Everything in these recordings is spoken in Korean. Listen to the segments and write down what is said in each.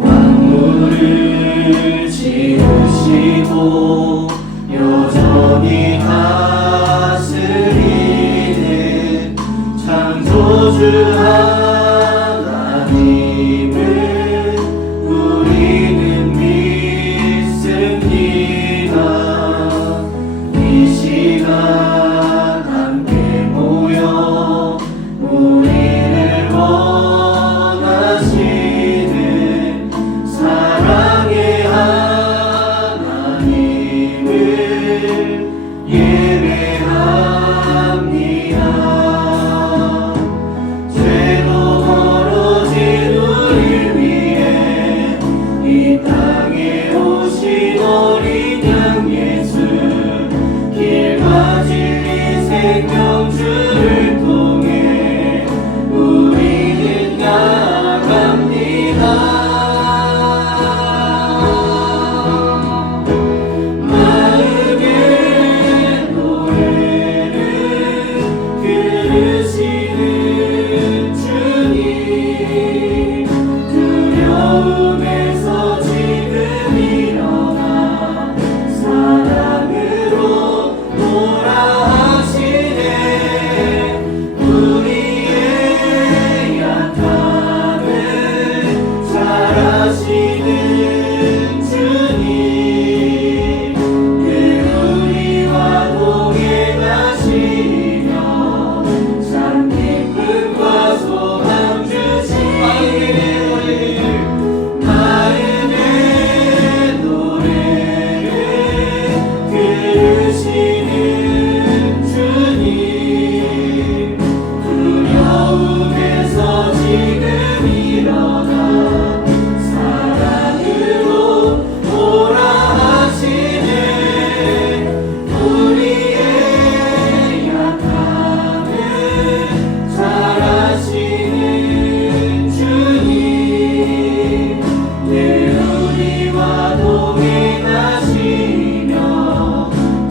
만물을 지으시고 여전히 다스리는 창조주 하나님을 우리는 믿습니다. 이 시간 함께 모여 우리를 원하시는 사랑의 하나님을 예배합니다. 죄로 멀어진 우리를 위해 이 땅에 오신 어린 양 예수, 길과 진리 생명주를 통해 우리는 나아갑니다. 마음의 노래를 들으시는 주님, 두려움에서 지금 일어나 사랑으로 몰아하시네. 우리의 약함을 잘 아시는 주님, 늘 우리와 동행하시며 참 기쁨과 소망 주시네. 마음의 노래를 들으시는 주님, 두려움에서 지금 일어나 사랑으로 몰아하시네. 우리의 약함을 잘 아시는 주님, 늘 우리와 동행하시며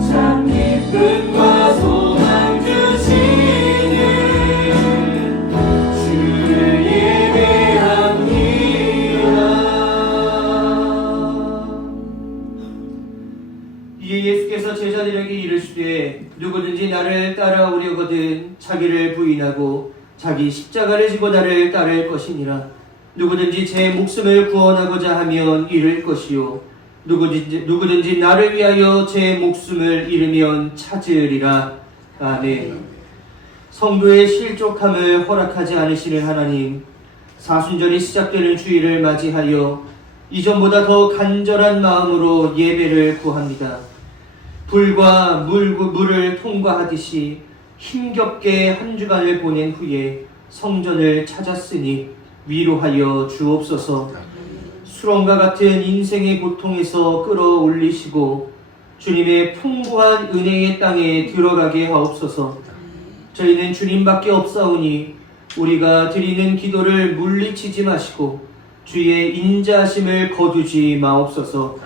참 기쁨과 소망 주시는 주를 예배합니다. 이에 예수께서 제자들에게 이르시되 누구든지 나를 따라오려거든 자기를 부인하고 자기 십자가를 지고 나를 따를 것이니라. 누구든지 제 목숨을 구원하고자 하면 잃을 것이요 누구든지 나를 위하여 제 목숨을 잃으면 찾으리라. 아멘. 성도의 실족함을 허락하지 않으시는 하나님, 사순절이 시작되는 주일을 맞이하여 이전보다 더 간절한 마음으로 예배를 구합니다. 불과 물을 통과하듯이 힘겹게 한 주간을 보낸 후에 성전을 찾았으니 위로하여 주옵소서. 수렁과 같은 인생의 고통에서 끌어올리시고 주님의 풍부한 은혜의 땅에 들어가게 하옵소서. 저희는 주님밖에 없사오니 우리가 드리는 기도를 물리치지 마시고 주의 인자하심을 거두지 마옵소서.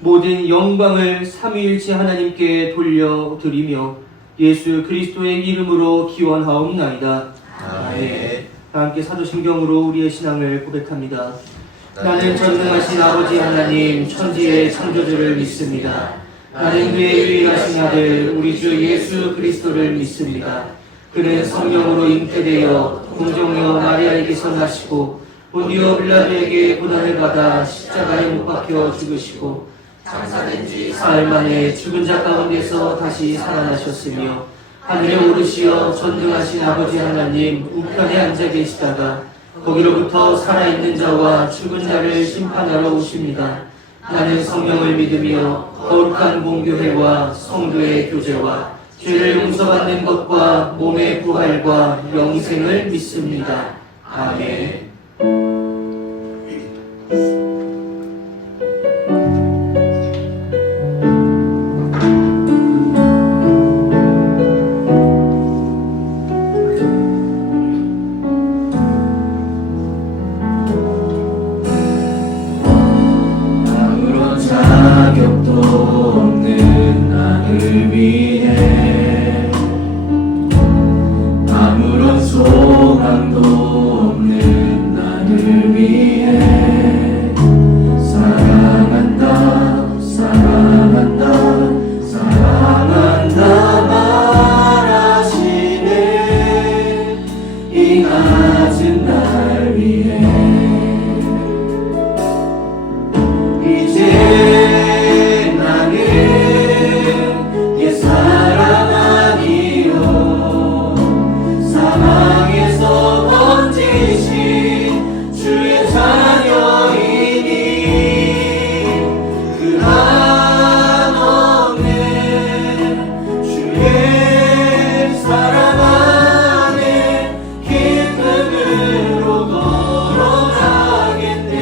모든 영광을 삼위일체 하나님께 돌려드리며 예수 그리스도의 이름으로 기원하옵나이다. 아멘. 함께 사도신경으로 우리의 신앙을 고백합니다. 나는 전능하신 아버지 하나님 천지의 창조주를 믿습니다. 나는 그의 유일하신 아들 우리 주 예수 그리스도를 믿습니다. 그는 성령으로 잉태되어 공정녀 마리아에게서 나시고 본디오 빌라도에게 고난을 받아 십자가에 못 박혀 죽으시고 장사된 지 사흘 만에 죽은 자 가운데서 다시 살아나셨으며 하늘에 오르시어 전능하신 아버지 하나님 우편에 앉아 계시다가 거기로부터 살아있는 자와 죽은 자를 심판하러 오십니다. 나는 성령을 믿으며 거룩한 공교회와 성도의 교제와 죄를 용서받는 것과 몸의 부활과 영생을 믿습니다. 아멘. 아무런 위해 사랑한다 사랑한다 사랑한다 말하시네. 이 낮은 날 위해 이제 나는 옛사람 아니요 사망에서 건지신 주의 자녀이니 그 한없는 주의 사랑 안에 기쁨으로 걸어가겠네.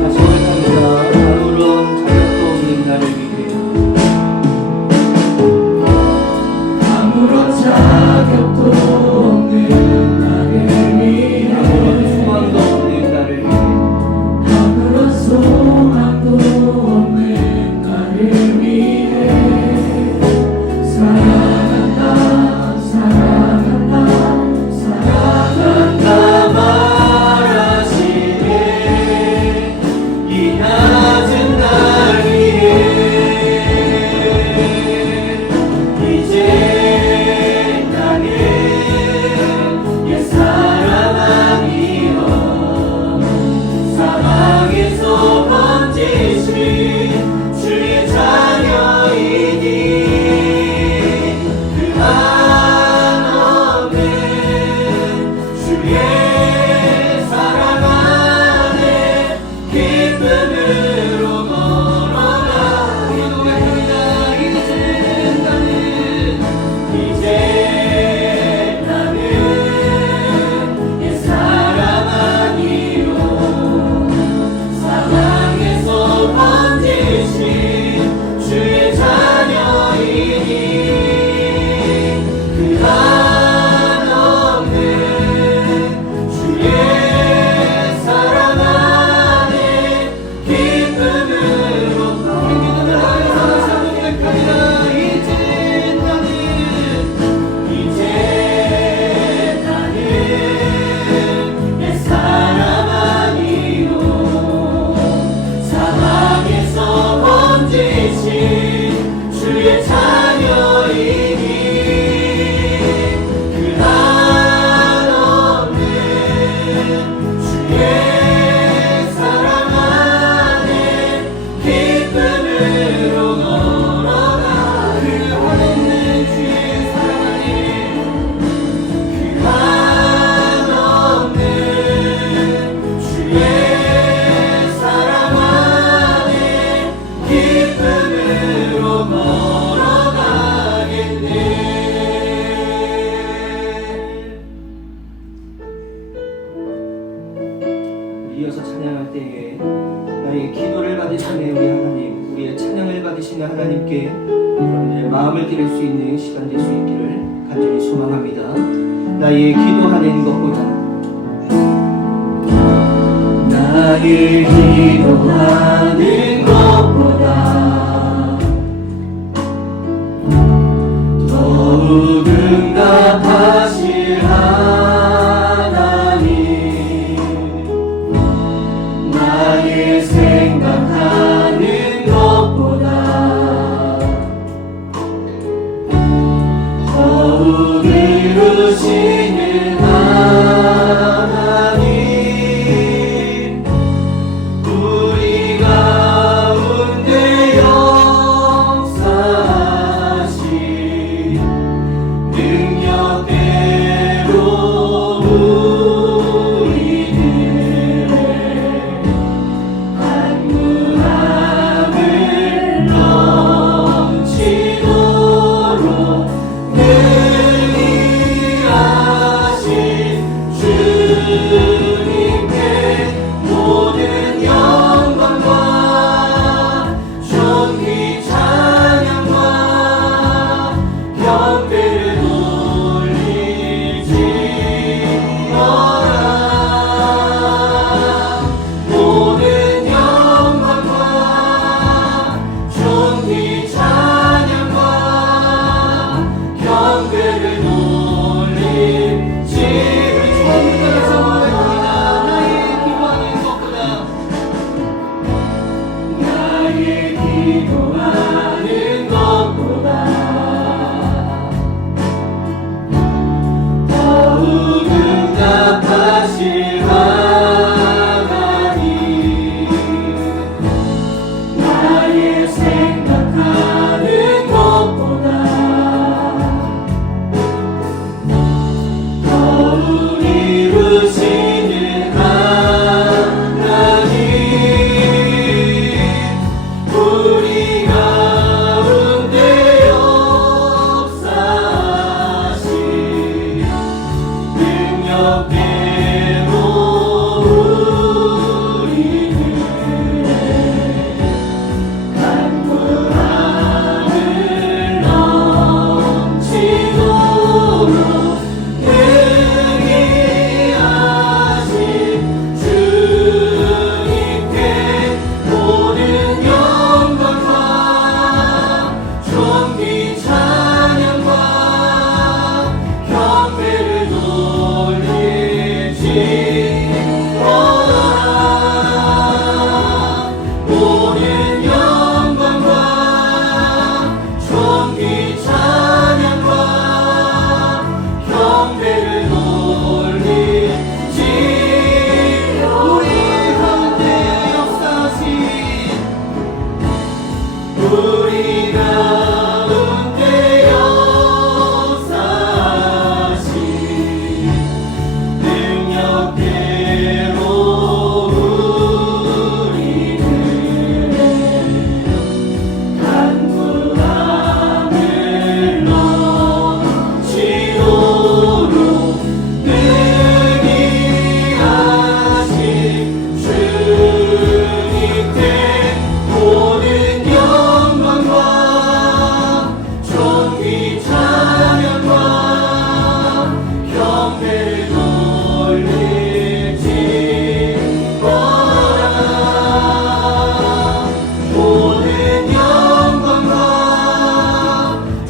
다시 고백합니다. 아무런 자격도 없는 나를 위해 아무런 자격도 없는 나를 위해 소망도 없는 나를 위해 아무런 소망도 없는 나를 위해 사랑한다 사랑한다 사랑한다 말하시네. 이 낮은 날 위해 이제 나는 옛사람 아니요 사망에서 건지신 주의 자녀이니 그 한없는 주의 사랑 안에 기쁨으로 걸어가. 우리 고백합니다. 이제 나는 옛사람 아니요 사망에서 건지신 주의 자녀이니 그 한없는 주의 사랑 안에 기쁨으로 믿음을 하면서 고백합니다. 이제 나는 옛사람 아니요 사망에서 건지신 주의 자녀이니 그 한없는 주의 사랑 안에 기쁨으로 걸어가. 그 한없는 주의 사랑 안에 그 한없는 주의 사랑 안에 기쁨으로 걸어가겠네. 이어서 찬양할 때에 나의 기도를 받으시는 우리 하나님, 우리의 찬양을 받으시는 하나님께 여러분들의 마음을 드릴 수 있는 시간 될 수 있기를 간절히 소망합니다. 나의 기도하는 것보다 나의 기도하는 것보다 더욱 응답하실 하나님 나의 생각하는 것보다 더욱 이루시는 하나님 우리 가운데 역사하신 능력대로 우리들의 한 무함을 넘치도록 능히 영광과 존귀 찬양과 경배를 돌리지요. 우리 가운데 역사하신 우리 가운데 역사하신 능력대로 우리를 간구함을 넘치도록 능히 하신 주님께 모든 영광과 존귀 찬양과 경배를 돌릴지어다. 모든 영광과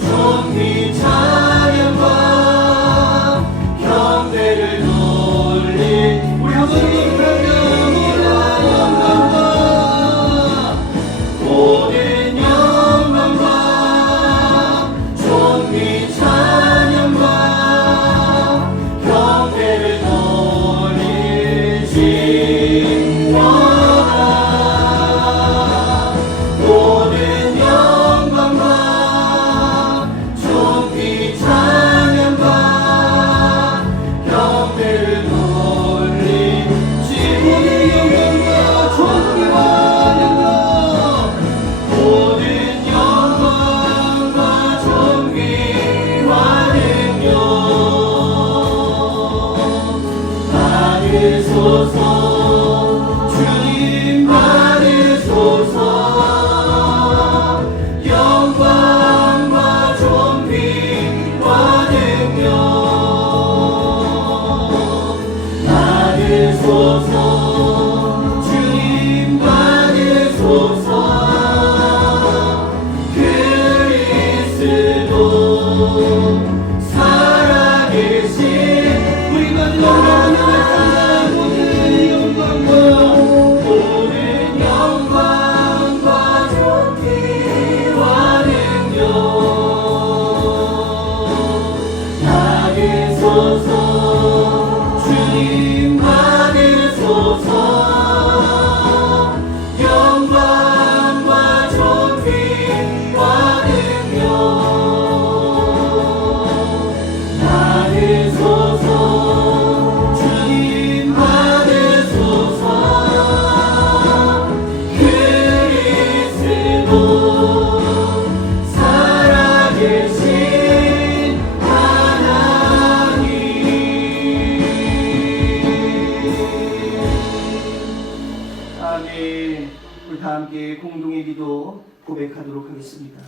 존귀 찬양과 경배를 돌릴 우리 한번 모든 영광과 존귀 찬양과 경배를 돌리지어다. 모든 영광과 존귀 찬양과 경배를 돌리지. 모든 영광과 존귀와 능력 받으소서. 주님 받으소서. 영광과 존귀와 능력 받으소서. 주님 받으소서. 그리스도 살아계신 우리 가진 모든 영광과 존귀와 능력 받으소서. 주님 받으소서. 영광과 존귀와 능력 받으소서. 주님 받으소서. 그리스도 살아계신 하나님. 아멘. 우리 다 함께 공동의 기도 고백하도록 하겠습니다.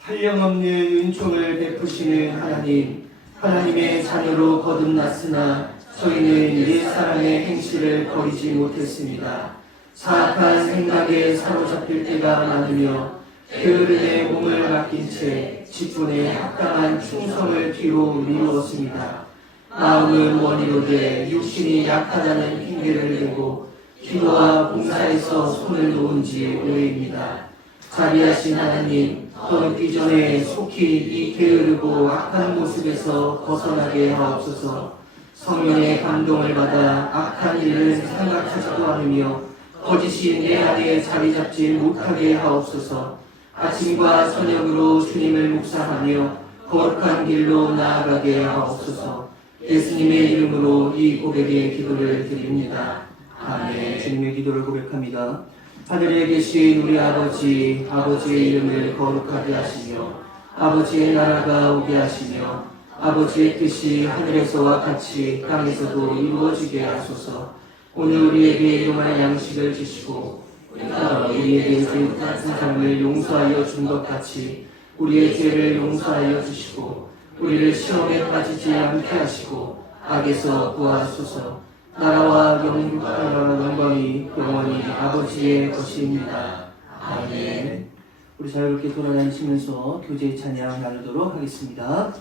한량없는 은총을 베푸시는 하나님, 하나님의 자녀로 거듭났으나 저희는 옛사람의 행실을 버리지 못했습니다. 사악한 생각에 사로잡힐 때가 많으며 게으름에 몸을 맡긴 채 직분에 합당한 충성을 뒤로 미루었습니다. 마음은 원이로되 육신이 약하다는 핑계를 대고 기도와 봉사에서 손을 놓은 지 오래입니다. 자비하신 하나님, 더 늦기 전에 속히 이 게으르고 악한 모습에서 벗어나게 하옵소서. 성령의 감동을 받아 악한 일을 생각하지도 않으며 거짓이 내 안에 자리 잡지 못하게 하옵소서. 아침과 저녁으로 주님을 묵상하며 거룩한 길로 나아가게 하옵소서. 예수님의 이름으로 이 고백의 기도를 드립니다. 아멘. 주님의 기도를 고백합니다. 하늘에 계신 우리 아버지, 아버지의 이름을 거룩하게 하시며 아버지의 나라가 오게 하시며 아버지의 뜻이 하늘에서와 같이 땅에서도 이루어지게 하소서. 오늘 우리에게 일용할 양식을 주시고 우리가 우리에게 죄 같은 사람을 용서하여 준 것 같이 우리의 죄를 용서하여 주시고 우리를 시험에 빠지지 않게 하시고 악에서 구하소서. 나라와 영광이 영원히 아버지의 것입니다. 아멘. 우리 자유롭게 돌아다니시면서 교제 찬양 나누도록 하겠습니다.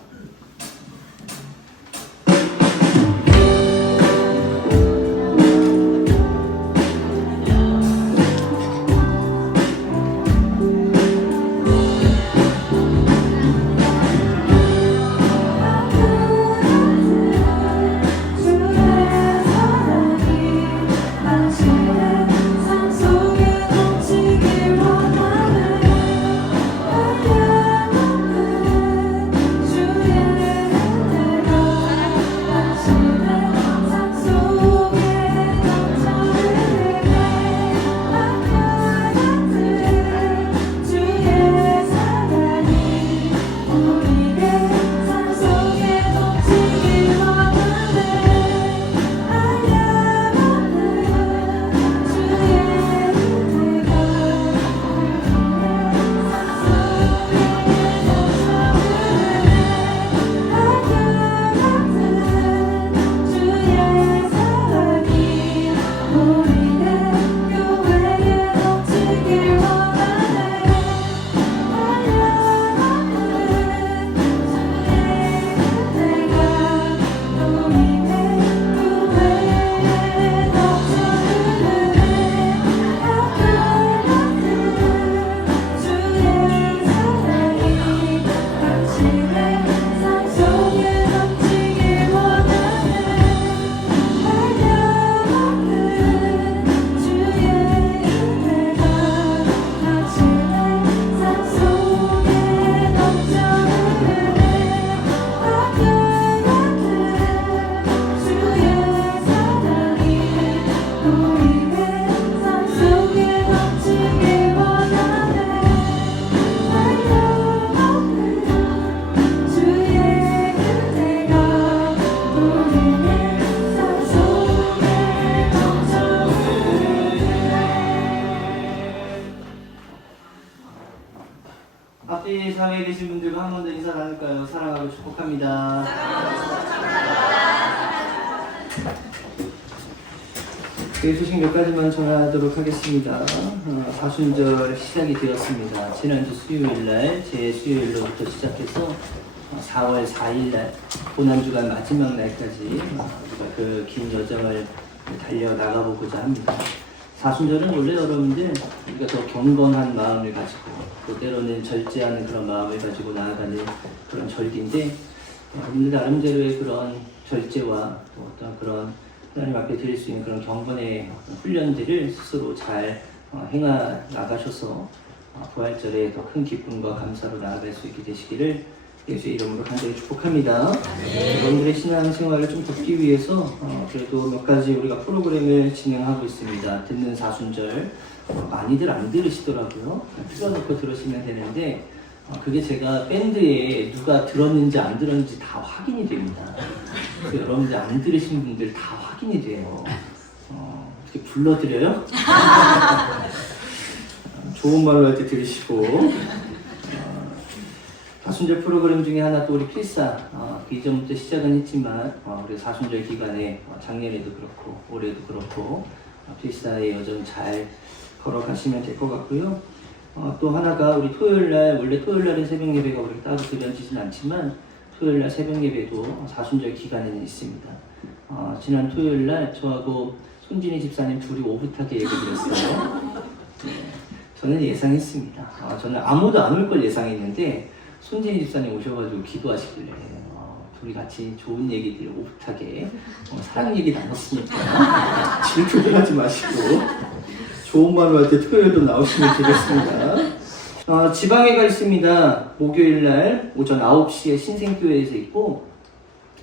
앞뒤 사회에 계신 분들과 한 번 더 인사 나눌까요? 사랑하고 축복합니다. 교회 소식 몇 가지만 전하도록 하겠습니다. 사순절 시작이 되었습니다. 지난주 수요일날 제 수요일로부터 시작해서 4월 4일날 고난주간 마지막 날까지 우리가 그 긴 여정을 달려나가보고자 합니다. 사순절은 원래 여러분들 우리가 더 경건한 마음을 가지고 또 때로는 절제하는 그런 마음을 가지고 나아가는 그런 절기인데 여러분들 나름대로의 그런 절제와 또 어떤 그런 하나님 앞에 드릴 수 있는 그런 경건의 훈련들을 스스로 잘 행하 나가셔서 부활절에 더 큰 기쁨과 감사로 나아갈 수 있게 되시기를 예수의 이름으로 간절히 축복합니다. 여러분들의 신앙생활을 좀 돕기 위해서 그래도 몇 가지 우리가 프로그램을 진행하고 있습니다. 듣는 사순절 많이들 안 들으시더라고요. 틀어놓고 들으시면 되는데 그게 제가 밴드에 누가 들었는지 안 들었는지 다 확인이 됩니다. 그래서 여러분들 안 들으신 분들 다 확인이 돼요. 어떻게 불러드려요? 좋은 말로 할 때 들으시고 사순절 프로그램 중에 하나 또 우리 필사 그 이전부터 시작은 했지만 우리 사순절 기간에 작년에도 그렇고 올해도 그렇고 필사의 여정 잘 걸어가시면 될 것 같고요. 또 하나가 우리 토요일날 원래 토요일날은 새벽 예배가 우리 따로 드려지진 않지만 토요일날 새벽 예배도 사순절 기간에는 있습니다. 지난 토요일날 저하고 손진희 집사님 둘이 오붓하게 예배 드렸어요. 네, 저는 예상했습니다. 저는 아무도 안 올 걸 예상했는데 손진희 집사님 오셔가지고 기도하시길래 둘이 같이 좋은 얘기들 오붓하게 사랑 얘기 나눴으니까 질투들 하지 마시고 좋은 말로 할 때 토요일도 나오시면 되겠습니다. 지방회가 있습니다. 목요일날 오전 9시에 신생교회에서 있고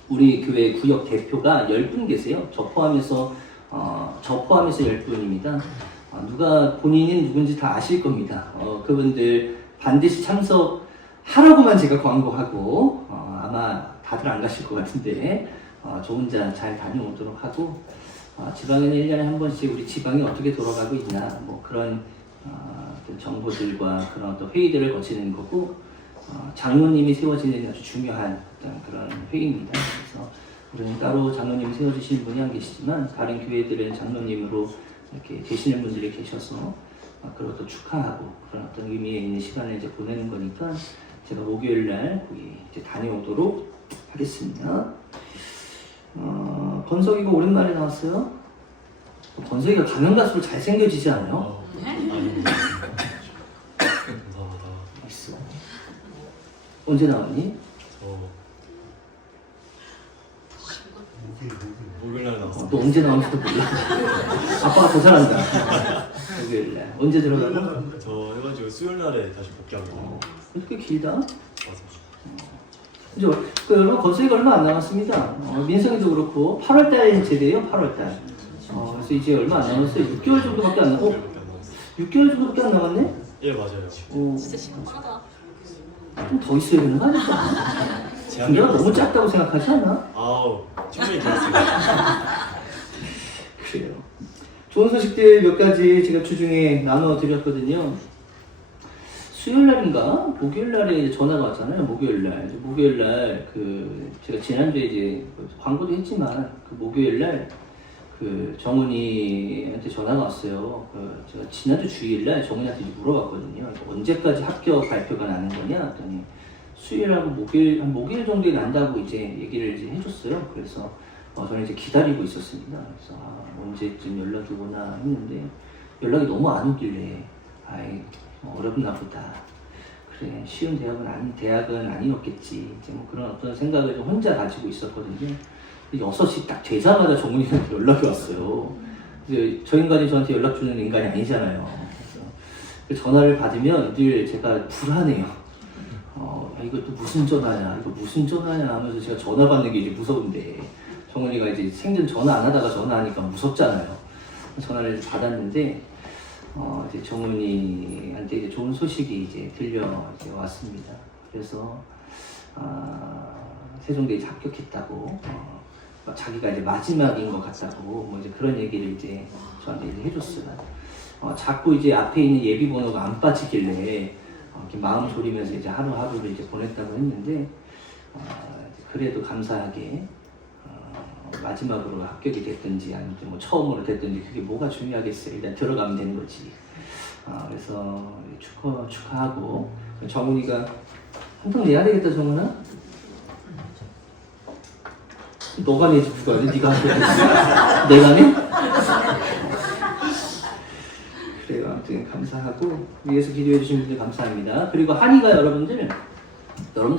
우리 교회 구역 대표가 10분 계세요. 저 포함해서 10분입니다. 누가 본인이 누군지 다 아실 겁니다. 그분들 반드시 참석하라고만 제가 광고하고 아마 다들 안 가실 것 같은데 저 혼자 잘 다녀오도록 하고 지방에는 1년에 한 번씩 우리 지방이 어떻게 돌아가고 있나 뭐 그런 정보들과 그런 어떤 회의들을 거치는 거고 장로님이 세워지는 아주 중요한 어떤 그런 회의입니다. 그래서 우리는 따로 장로님이 세워주시는 분이 안 계시지만 다른 교회들은 장로님으로 이렇게 되시는 분들이 계셔서 그걸 또 축하하고 그런 어떤 의미에 있는 시간을 이제 보내는 거니까 제가 목요일 날 거기 이제 다녀오도록 하겠습니다. 건석이가 오랜만에 나왔어요. 건석이가 가면 갈수록 잘생겨지지 않아요? 감사합니다. 있어. 언제 나왔니? 목요일날 나왔어. 너 언제 나온지도 몰라. 아빠가 더 잘한다. 목요일 날. 언제 들어가고? 저 해가지고 수요일날에 다시 복귀하고. 꽤 길다. 맞아. 이제 얼마 건수가 얼마 안 남았습니다. 민성이도 그렇고 8월달 제대예요. 8월달. 그래서 이제 얼마 안 남았어요. 6개월 정도밖에 안 남았어. 6개월 정도밖에 안 남았네. 예 맞아요. 진짜 심각하다. 좀 더 있어야 되는 거 아닐까? 내가 너무 작다고 생각하지 않아? 아우 충분히 들었습니다. 그래요. 좋은 소식들 몇 가지 제가 주중에 나눠 드렸거든요. 수요일날인가 목요일날에 전화가 왔잖아요. 목요일날 그 제가 지난주에 이제 광고도 했지만 그 목요일날 그 정은이한테 전화가 왔어요. 그 제가 지난주 주일날 정은이한테 물어봤거든요. 언제까지 합격 발표가 나는 거냐? 했더니 수요일하고 목요일 정도에 난다고 이제 얘기를 이제 해줬어요. 그래서 저는 이제 기다리고 있었습니다. 그래서 언제쯤 연락이 오나 했는데 연락이 너무 안 오길래 어렵나 보다. 그래 쉬운 대학은 아니었겠지. 이제 뭐 그런 어떤 생각을 좀 혼자 가지고 있었거든요. 6시 딱 되자마자 정훈이한테 연락이 왔어요. 이제 저 인간이 저한테 연락 주는 인간이 아니잖아요. 그래서 전화를 받으면 늘 제가 불안해요. 이것도 무슨 전화야? 이거 무슨 전화야? 하면서 제가 전화 받는 게 이제 무서운데 정훈이가 이제 생전 전화 안 하다가 전화하니까 무섭잖아요. 전화를 받았는데 이제 정훈이한테 이제 좋은 소식이 이제 이제 왔습니다. 그래서 세종대에 합격했다고 자기가 이제 마지막인 것 같다고 뭐 이제 그런 얘기를 이제 저한테 이제 해줬어요. 자꾸 이제 앞에 있는 예비 번호가 안 빠지길래 이렇게 마음 졸이면서 이제 하루하루를 이제 보냈다고 했는데 그래도 감사하게 마지막으로 합격이 됐든지 아니면 뭐 처음으로 됐든지 그게 뭐가 중요하겠어요. 일단 들어가면 되는 거지. 그래서 축하하고 정훈이가 한 통 내야 되겠다. 정훈아? 너가 내지 누가 내? 네가 합격했어? 내가 내? 그래요. 아무튼 감사하고 위에서 기도해 주신 분들 감사합니다. 그리고 한이가 여러분들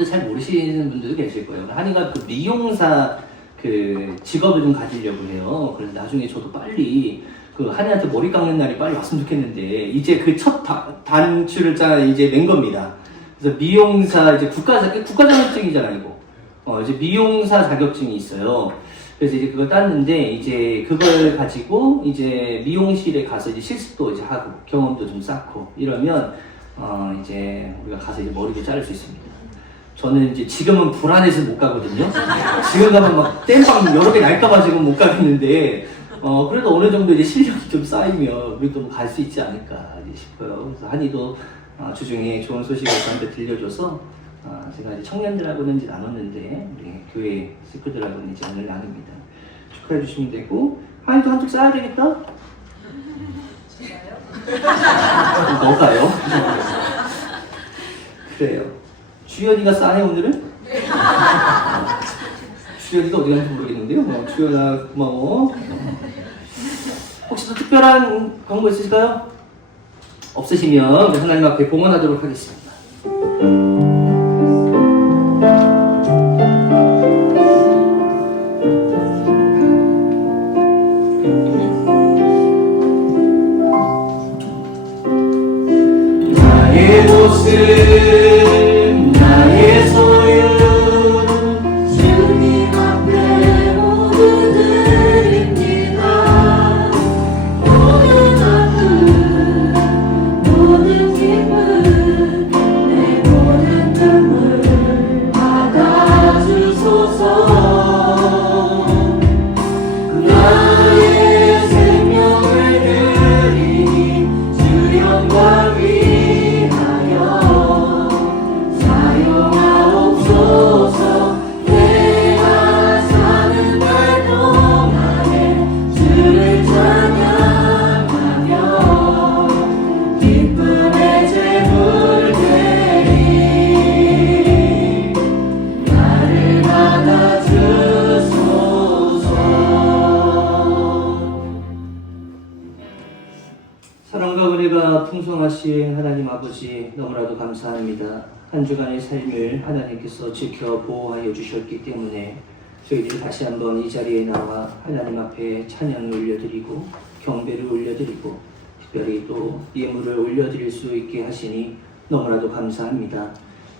잘 모르시는 분들도 계실 거예요. 한이가 그 미용사 그 직업을 좀 가지려고 해요. 그래서 나중에 저도 빨리 그 한이한테 머리 깎는 날이 빨리 왔으면 좋겠는데 이제 그 첫 단추를 이제 낸 겁니다. 그래서 미용사 이제 국가 자격증이잖아요, 이거. 이제 미용사 자격증이 있어요. 그래서 이제 그걸 땄는데 이제 그걸 가지고 이제 미용실에 가서 이제 실습도 이제 하고 경험도 좀 쌓고 이러면 이제 우리가 가서 이제 머리도 자를 수 있습니다. 저는 이제 지금은 불안해서 못 가거든요. 지금 가면 막 땜빵 여러 개 날까봐 지금 못 가겠는데 그래도 어느 정도 이제 실력이 좀 쌓이면 우리도 갈 수 있지 않을까 싶어요. 그래서 한이도 주중에 좋은 소식을 저한테 들려줘서 제가 이제 청년들하고는 이제 나눴는데 우리 교회 식구들하고는 이제 오늘 나눕니다. 축하해 주시면 되고 한이도 한쪽 쌓아야 되겠다? 제가요? 너가요? 그래요. 주연이가 싸네 오늘은? 네. 주연이가 어디 갔는지 모르겠는데요. 주연아 고마워. 혹시 또 특별한 광고 있으실까요? 없으시면 하나님 앞에 봉헌하도록 하겠습니다. 나의 모습 나의 소유 주님 앞에 모두 드립니다. 모든 아픔 모든 기쁨 내 모든 눈물 받아주소서. 나의 생명을 드리니 주 영광 사랑과 은혜가 풍성하신 하나님 아버지 너무나도 감사합니다. 한 주간의 삶을 하나님께서 지켜 보호하여 주셨기 때문에 저희들이 다시 한번 이 자리에 나와 하나님 앞에 찬양을 올려드리고 경배를 올려드리고 특별히 또 예물을 올려드릴 수 있게 하시니 너무나도 감사합니다.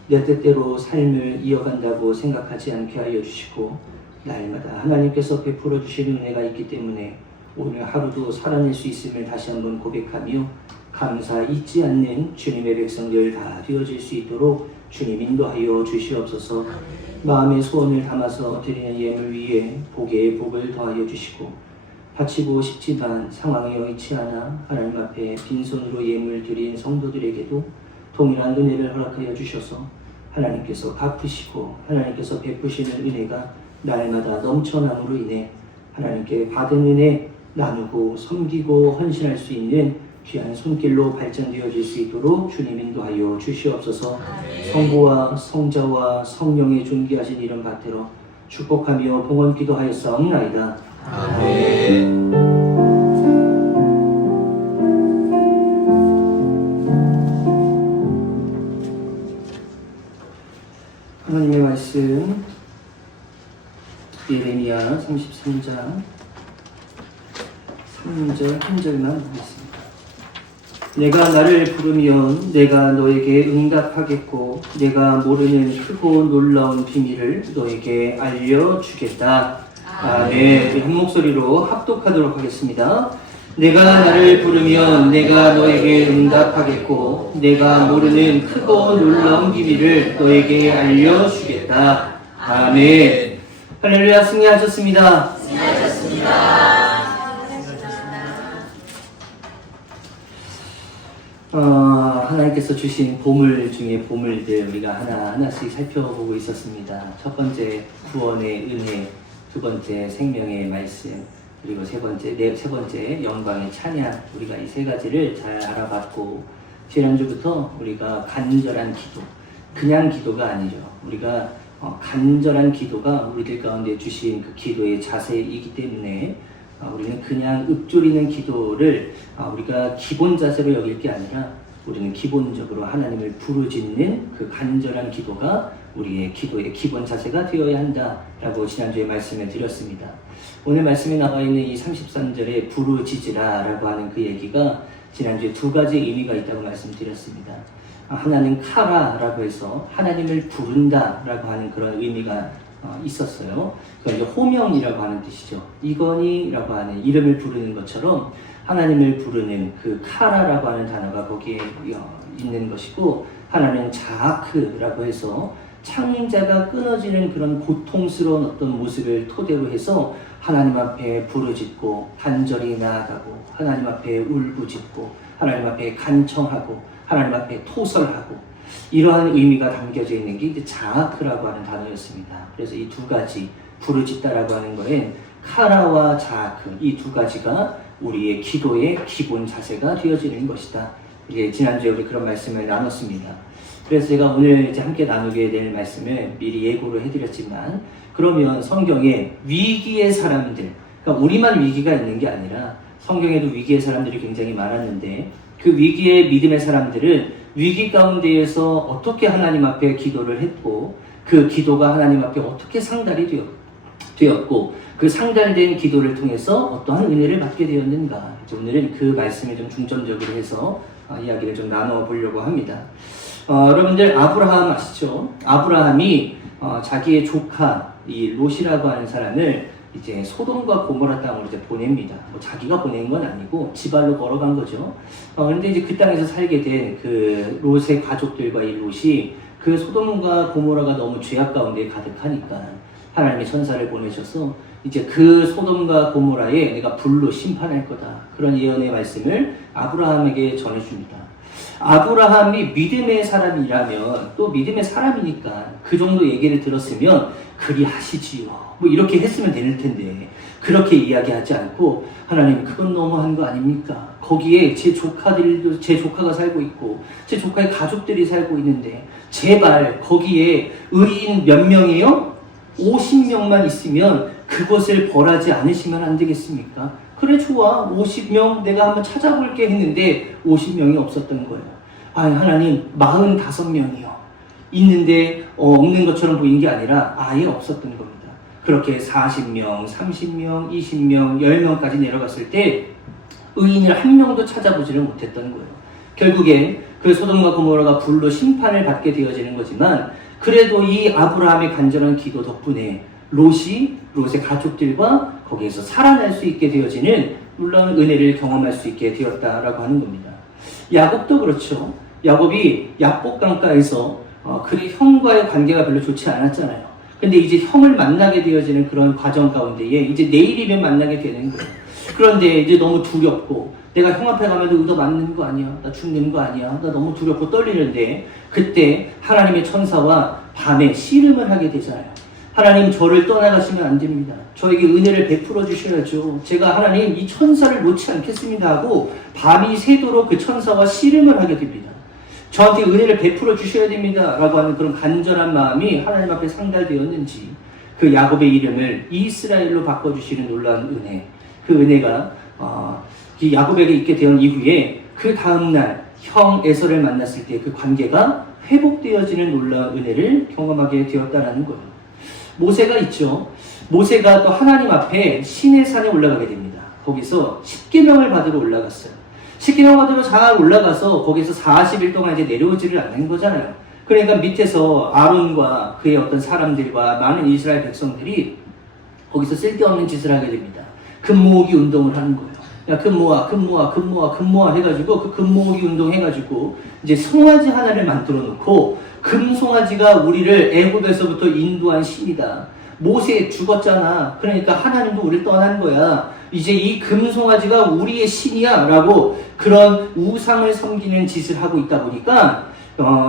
내 뜻대로 삶을 이어간다고 생각하지 않게 하여 주시고 날마다 하나님께서 베풀어 주시는 은혜가 있기 때문에 오늘 하루도 살아낼 수 있음을 다시 한번 고백하며 감사 잊지 않는 주님의 백성들 다 되어질 수 있도록 주님 인도하여 주시옵소서. 마음의 소원을 담아서 드리는 예물 위에 복에 복을 더하여 주시고 바치고 싶지만 상황이 여의치 않아 하나님 앞에 빈손으로 예물 드린 성도들에게도 동일한 은혜를 허락하여 주셔서 하나님께서 갚으시고 하나님께서 베푸시는 은혜가 날마다 넘쳐남으로 인해 하나님께 받은 은혜 나누고 섬기고 헌신할 수 있는 귀한 손길로 발전되어질 수 있도록 주님 인도하여 주시옵소서. 성부와 성자와 성령의 존귀하신 이름 받들어 축복하며 봉헌 기도하였사옵나이다. 아멘. 하나님의 말씀 예레미야 33장 3절 한 절만 보겠습니다. 내가 나를 부르면 내가 너에게 응답하겠고 내가 모르는 크고 놀라운 비밀을 너에게 알려주겠다. 아멘. 한 목소리로 합독하도록 하겠습니다. 내가 나를 부르면 내가 너에게 응답하겠고 내가 모르는 크고 놀라운 비밀을 너에게 알려주겠다. 아멘. 할렐루야. 승리하셨습니다. 하나님께서 주신 보물 중에 보물들 우리가 하나하나씩 살펴보고 있었습니다. 첫 번째 구원의 은혜, 두 번째 생명의 말씀, 그리고 세 번째 영광의 찬양. 우리가 이 세 가지를 잘 알아봤고, 지난주부터 우리가 간절한 기도, 그냥 기도가 아니죠. 우리가 간절한 기도가 우리들 가운데 주신 그 기도의 자세이기 때문에 우리는 그냥 읊조리는 기도를 우리가 기본 자세로 여길 게 아니라 우리는 기본적으로 하나님을 부르짖는 그 간절한 기도가 우리의 기도의 기본 자세가 되어야 한다라고 지난주에 말씀을 드렸습니다. 오늘 말씀에 나와 있는 이 33절에 부르짖으라라고 하는 그 얘기가 지난주에 두 가지 의미가 있다고 말씀드렸습니다. 하나는 카라라고 해서 하나님을 부른다라고 하는 그런 의미가 있었어요. 그건 이제 호명이라고 하는 뜻이죠. 이건희라고 하는 이름을 부르는 것처럼 하나님을 부르는 그 카라라고 하는 단어가 거기에 있는 것이고, 하나는 자아크라고 해서 창자가 끊어지는 그런 고통스러운 어떤 모습을 토대로 해서 하나님 앞에 부르짖고 간절히 나아가고 하나님 앞에 울부짖고 하나님 앞에 간청하고 하나님 앞에 토설하고, 이러한 의미가 담겨져 있는 게 이제 자아크라고 하는 단어였습니다. 그래서 이 두 가지 부르짖다라고 하는 거엔 카라와 자아크, 이 두 가지가 우리의 기도의 기본 자세가 되어지는 것이다. 이제 지난주에 우리 그런 말씀을 나눴습니다. 그래서 제가 오늘 이제 함께 나누게 될 말씀을 미리 예고를 해드렸지만, 그러면 성경에 위기의 사람들, 그러니까 우리만 위기가 있는 게 아니라 성경에도 위기의 사람들이 굉장히 많았는데, 그 위기의 믿음의 사람들은 위기 가운데에서 어떻게 하나님 앞에 기도를 했고, 그 기도가 하나님 앞에 어떻게 상달이 되었고, 그 상달된 기도를 통해서 어떠한 은혜를 받게 되었는가. 오늘은 그 말씀에 좀 중점적으로 해서 이야기를 좀 나눠 보려고 합니다. 여러분들 아브라함 아시죠? 아브라함이 자기의 조카 이 롯이라고 하는 사람을 이제 소돔과 고모라 땅으로 이제 보냅니다. 자기가 보낸 건 아니고 지발로 걸어간 거죠. 그런데 이제 그 땅에서 살게 된 그 롯의 가족들과 이 롯이 그 소돔과 고모라가 너무 죄악 가운데 가득하니까 하나님의 천사를 보내셔서 이제 그 소돔과 고모라에 내가 불로 심판할 거다, 그런 예언의 말씀을 아브라함에게 전해줍니다. 아브라함이 믿음의 사람이라면, 또 믿음의 사람이니까 그 정도 얘기를 들었으면 그리하시지요, 뭐 이렇게 했으면 될 텐데 그렇게 이야기하지 않고, 하나님 그건 너무한 거 아닙니까? 거기에 제 조카가 살고 있고 제 조카의 가족들이 살고 있는데 제발 거기에 의인 몇 명이에요? 50명만 있으면 그것을 벌하지 않으시면 안 되겠습니까? 그래 좋아, 50명 내가 한번 찾아볼게 했는데 50명이 없었던 거예요. 아니 하나님 45명이요 있는데 없는 것처럼 보인 게 아니라 아예 없었던 겁니다. 그렇게 40명, 30명, 20명, 10명까지 내려갔을 때 의인을 한 명도 찾아보지를 못했던 거예요. 결국에 그 소돔과 고모라가 불로 심판을 받게 되어지는 거지만, 그래도 이 아브라함의 간절한 기도 덕분에 롯의 가족들과 거기에서 살아날 수 있게 되어지는 놀라운 은혜를 경험할 수 있게 되었다라고 하는 겁니다. 야곱도 그렇죠. 야곱이 야복강가에서 그의 형과의 관계가 별로 좋지 않았잖아요. 근데 이제 형을 만나게 되어지는 그런 과정 가운데에 이제 내일이면 만나게 되는 거예요. 그런데 이제 너무 두렵고, 내가 형 앞에 가면 의도 맞는 거 아니야? 나 죽는 거 아니야? 나 너무 두렵고 떨리는데, 그때 하나님의 천사와 밤에 씨름을 하게 되잖아요. 하나님 저를 떠나가시면 안 됩니다. 저에게 은혜를 베풀어 주셔야죠. 제가 하나님 이 천사를 놓지 않겠습니다 하고 밤이 새도록 그 천사와 씨름을 하게 됩니다. 저한테 은혜를 베풀어 주셔야 됩니다 라고 하는 그런 간절한 마음이 하나님 앞에 상달되었는지, 그 야곱의 이름을 이스라엘로 바꿔주시는 놀라운 은혜, 그 은혜가 이 야곱에게 있게 된 이후에 그 다음날 형 에서를 만났을 때 그 관계가 회복되어지는 놀라운 은혜를 경험하게 되었다는 거예요. 모세가 있죠. 모세가 또 하나님 앞에 시내 산에 올라가게 됩니다. 거기서 10계명을 받으러 올라갔어요. 10계명 받으러 잘 올라가서 거기서 40일 동안 이제 내려오지를 않는 거잖아요. 그러니까 밑에서 아론과 그의 어떤 사람들과 많은 이스라엘 백성들이 거기서 쓸데없는 짓을 하게 됩니다. 금 모으기 운동을 하는 거예요. 야, 금 모아 해가지고 그 금 모으기 운동 해가지고 이제 송아지 하나를 만들어 놓고, 금 송아지가 우리를 애굽에서부터 인도한 신이다. 모세 죽었잖아. 그러니까 하나님도 우리를 떠난 거야. 이제 이 금송아지가 우리의 신이야 라고 그런 우상을 섬기는 짓을 하고 있다 보니까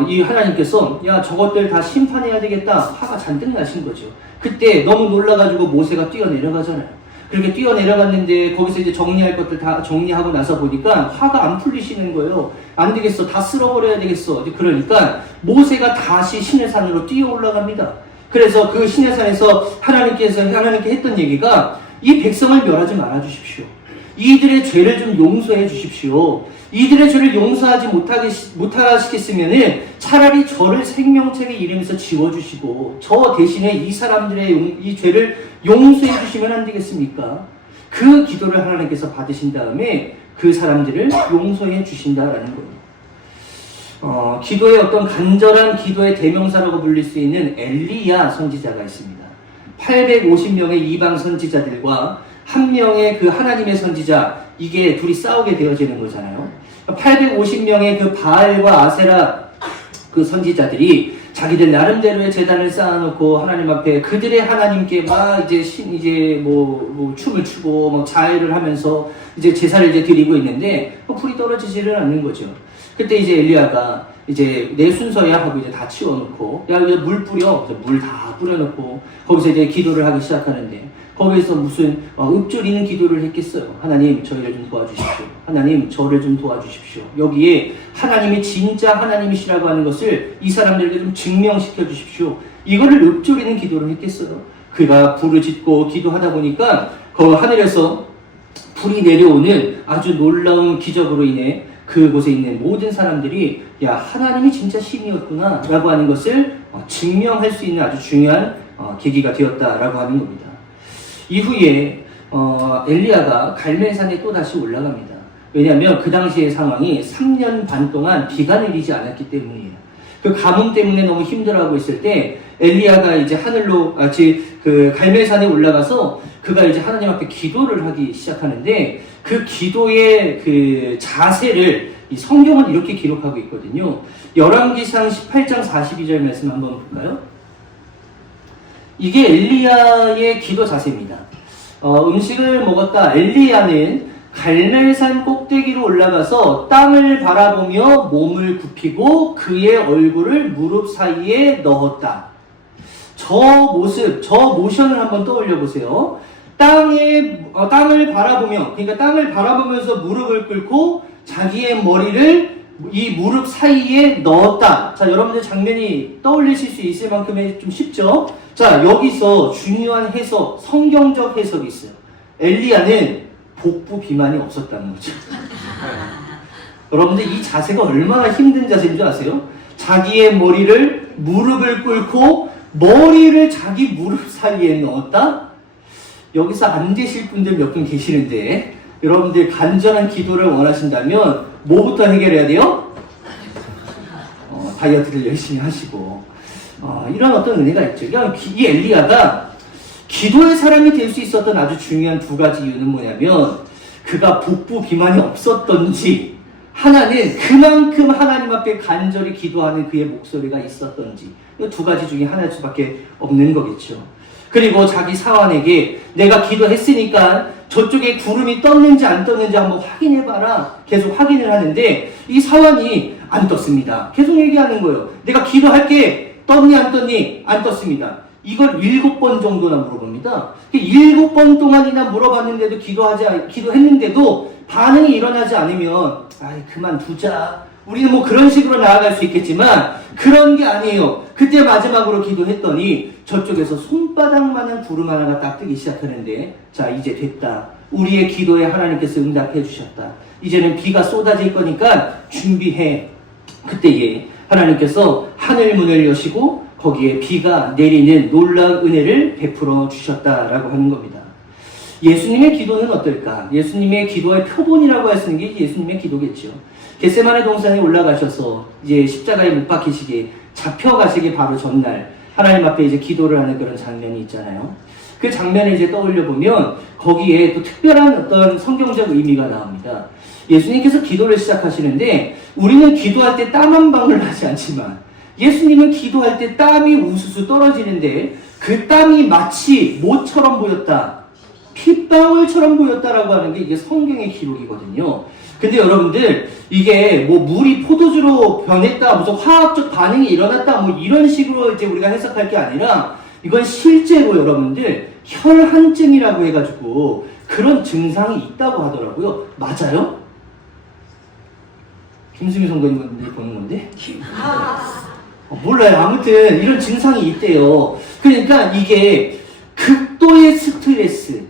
이 하나님께서 야 저것들 다 심판해야 되겠다 화가 잔뜩 나신 거죠. 그때 너무 놀라가지고 모세가 뛰어내려가잖아요. 그렇게 뛰어내려갔는데 거기서 이제 정리할 것들 다 정리하고 나서 보니까 화가 안 풀리시는 거예요. 안 되겠어, 다 쓸어버려야 되겠어. 그러니까 모세가 다시 시내산으로 뛰어 올라갑니다. 그래서 그 시내산에서 하나님께 했던 얘기가 이 백성을 멸하지 말아 주십시오. 이들의 죄를 좀 용서해 주십시오. 이들의 죄를 용서하지 못하시겠으면 차라리 저를 생명책의 이름에서 지워주시고 저 대신에 이 사람들의 이 죄를 용서해 주시면 안 되겠습니까? 그 기도를 하나님께서 받으신 다음에 그 사람들을 용서해 주신다라는 거예요. 기도의 어떤 간절한 기도의 대명사라고 불릴 수 있는 엘리야 선지자가 있습니다. 850명의 이방 선지자들과 한 명의 그 하나님의 선지자, 이게 둘이 싸우게 되어지는 거잖아요. 850명의 그 바알과 아세라 그 선지자들이 자기들 나름대로의 재단을 쌓아놓고 하나님 앞에 그들의 하나님께 막 이제 뭐 춤을 추고 막 자해를 하면서 이제 제사를 이제 드리고 있는데 불이 떨어지지를 않는 거죠. 그때 이제 엘리야가 이제 내 순서야 하고 이제 다 치워놓고 야 이제 물 뿌려, 물 다 뿌려놓고 거기서 이제 기도를 하기 시작하는데 거기에서 무슨 읊조리는 기도를 했겠어요. 하나님 저희를 좀 도와주십시오. 하나님 저를 좀 도와주십시오. 여기에 하나님이 진짜 하나님이시라고 하는 것을 이 사람들에게 좀 증명시켜 주십시오. 이거를 읊조리는 기도를 했겠어요. 그가 불을 짓고 기도하다 보니까 그 하늘에서 불이 내려오는 아주 놀라운 기적으로 인해 그곳에 있는 모든 사람들이 야 하나님이 진짜 신이었구나 라고 하는 것을 증명할 수 있는 아주 중요한 계기가 되었다라고 하는 겁니다. 이후에 엘리야가 갈멜산에 또다시 올라갑니다. 왜냐하면 그 당시의 상황이 3년 반 동안 비가 내리지 않았기 때문이에요. 그 가뭄 때문에 너무 힘들어하고 있을 때 엘리야가 이제 하늘로 그 갈멜산에 올라가서 그가 이제 하나님 앞에 기도를 하기 시작하는데 그 기도의 그 자세를 이 성경은 이렇게 기록하고 있거든요. 열왕기상 18장 42절 말씀 한번 볼까요? 이게 엘리야의 기도 자세입니다. 음식을 먹었다. 엘리야는 갈멜산 꼭대기로 올라가서 땅을 바라보며 몸을 굽히고 그의 얼굴을 무릎 사이에 넣었다. 저 모습, 저 모션을 한번 떠올려 보세요. 땅을 바라보며, 그러니까 땅을 바라보면서 무릎을 꿇고 자기의 머리를 이 무릎 사이에 넣었다. 자, 여러분들 장면이 떠올리실 수 있을 만큼의 좀 쉽죠? 자, 여기서 중요한 해석, 성경적 해석이 있어요. 엘리야는 복부 비만이 없었다는 거죠. 여러분들 이 자세가 얼마나 힘든 자세인 줄 아세요? 자기의 머리를 무릎을 꿇고 머리를 자기 무릎 사이에 넣었다? 여기서 안 되실 분들 몇 분 계시는데 여러분들 간절한 기도를 원하신다면 뭐부터 해결해야 돼요? 다이어트를 열심히 하시고 이런 어떤 은혜가 있죠. 그러니까 이 엘리야가 기도의 사람이 될 수 있었던 아주 중요한 두 가지 이유는 뭐냐면 그가 복부 비만이 없었던지 하나는 그만큼 하나님 앞에 간절히 기도하는 그의 목소리가 있었던지 이 두 가지 중에 하나일 수밖에 없는 거겠죠. 그리고 자기 사환에게 내가 기도했으니까 저쪽에 구름이 떴는지 안 떴는지 한번 확인해봐라. 계속 확인을 하는데 이 사환이 안 떴습니다. 계속 얘기하는 거예요. 내가 기도할게. 떴니 안 떴니? 안 떴습니다. 이걸 7번 정도나 물어봅니다. 7번 동안이나 물어봤는데도 기도했는데도 반응이 일어나지 않으면 아이 그만두자. 우리는 뭐 그런 식으로 나아갈 수 있겠지만 그런 게 아니에요. 그때 마지막으로 기도했더니 저쪽에서 손바닥만한 구름 하나가 딱 뜨기 시작하는데 자 이제 됐다. 우리의 기도에 하나님께서 응답해 주셨다. 이제는 비가 쏟아질 거니까 준비해. 그때에 하나님께서 하늘 문을 여시고 거기에 비가 내리는 놀라운 은혜를 베풀어 주셨다라고 하는 겁니다. 예수님의 기도는 어떨까? 예수님의 기도의 표본이라고 할 수 있는 게 예수님의 기도겠죠. 겟세마네 동산에 올라가셔서 이제 십자가에 못 박히시게 잡혀가시기 바로 전날 하나님 앞에 이제 기도를 하는 그런 장면이 있잖아요. 그 장면을 이제 떠올려 보면 거기에 또 특별한 어떤 성경적 의미가 나옵니다. 예수님께서 기도를 시작하시는데 우리는 기도할 때 땀 한 방울 나지 않지만 예수님은 기도할 때 땀이 우수수 떨어지는데 그 땀이 마치 뭐처럼 보였다? 핏방울처럼 보였다라고 하는 게 이게 성경의 기록이거든요. 근데 여러분들 이게 뭐 물이 포도주로 변했다, 무슨 화학적 반응이 일어났다, 뭐 이런 식으로 이제 우리가 해석할 게 아니라 이건 실제로 여러분들 혈한증이라고 해가지고 그런 증상이 있다고 하더라고요. 맞아요? 김승희 선거님이 보는 건데? 몰라요. 아무튼 이런 증상이 있대요. 그러니까 이게 극도의 스트레스,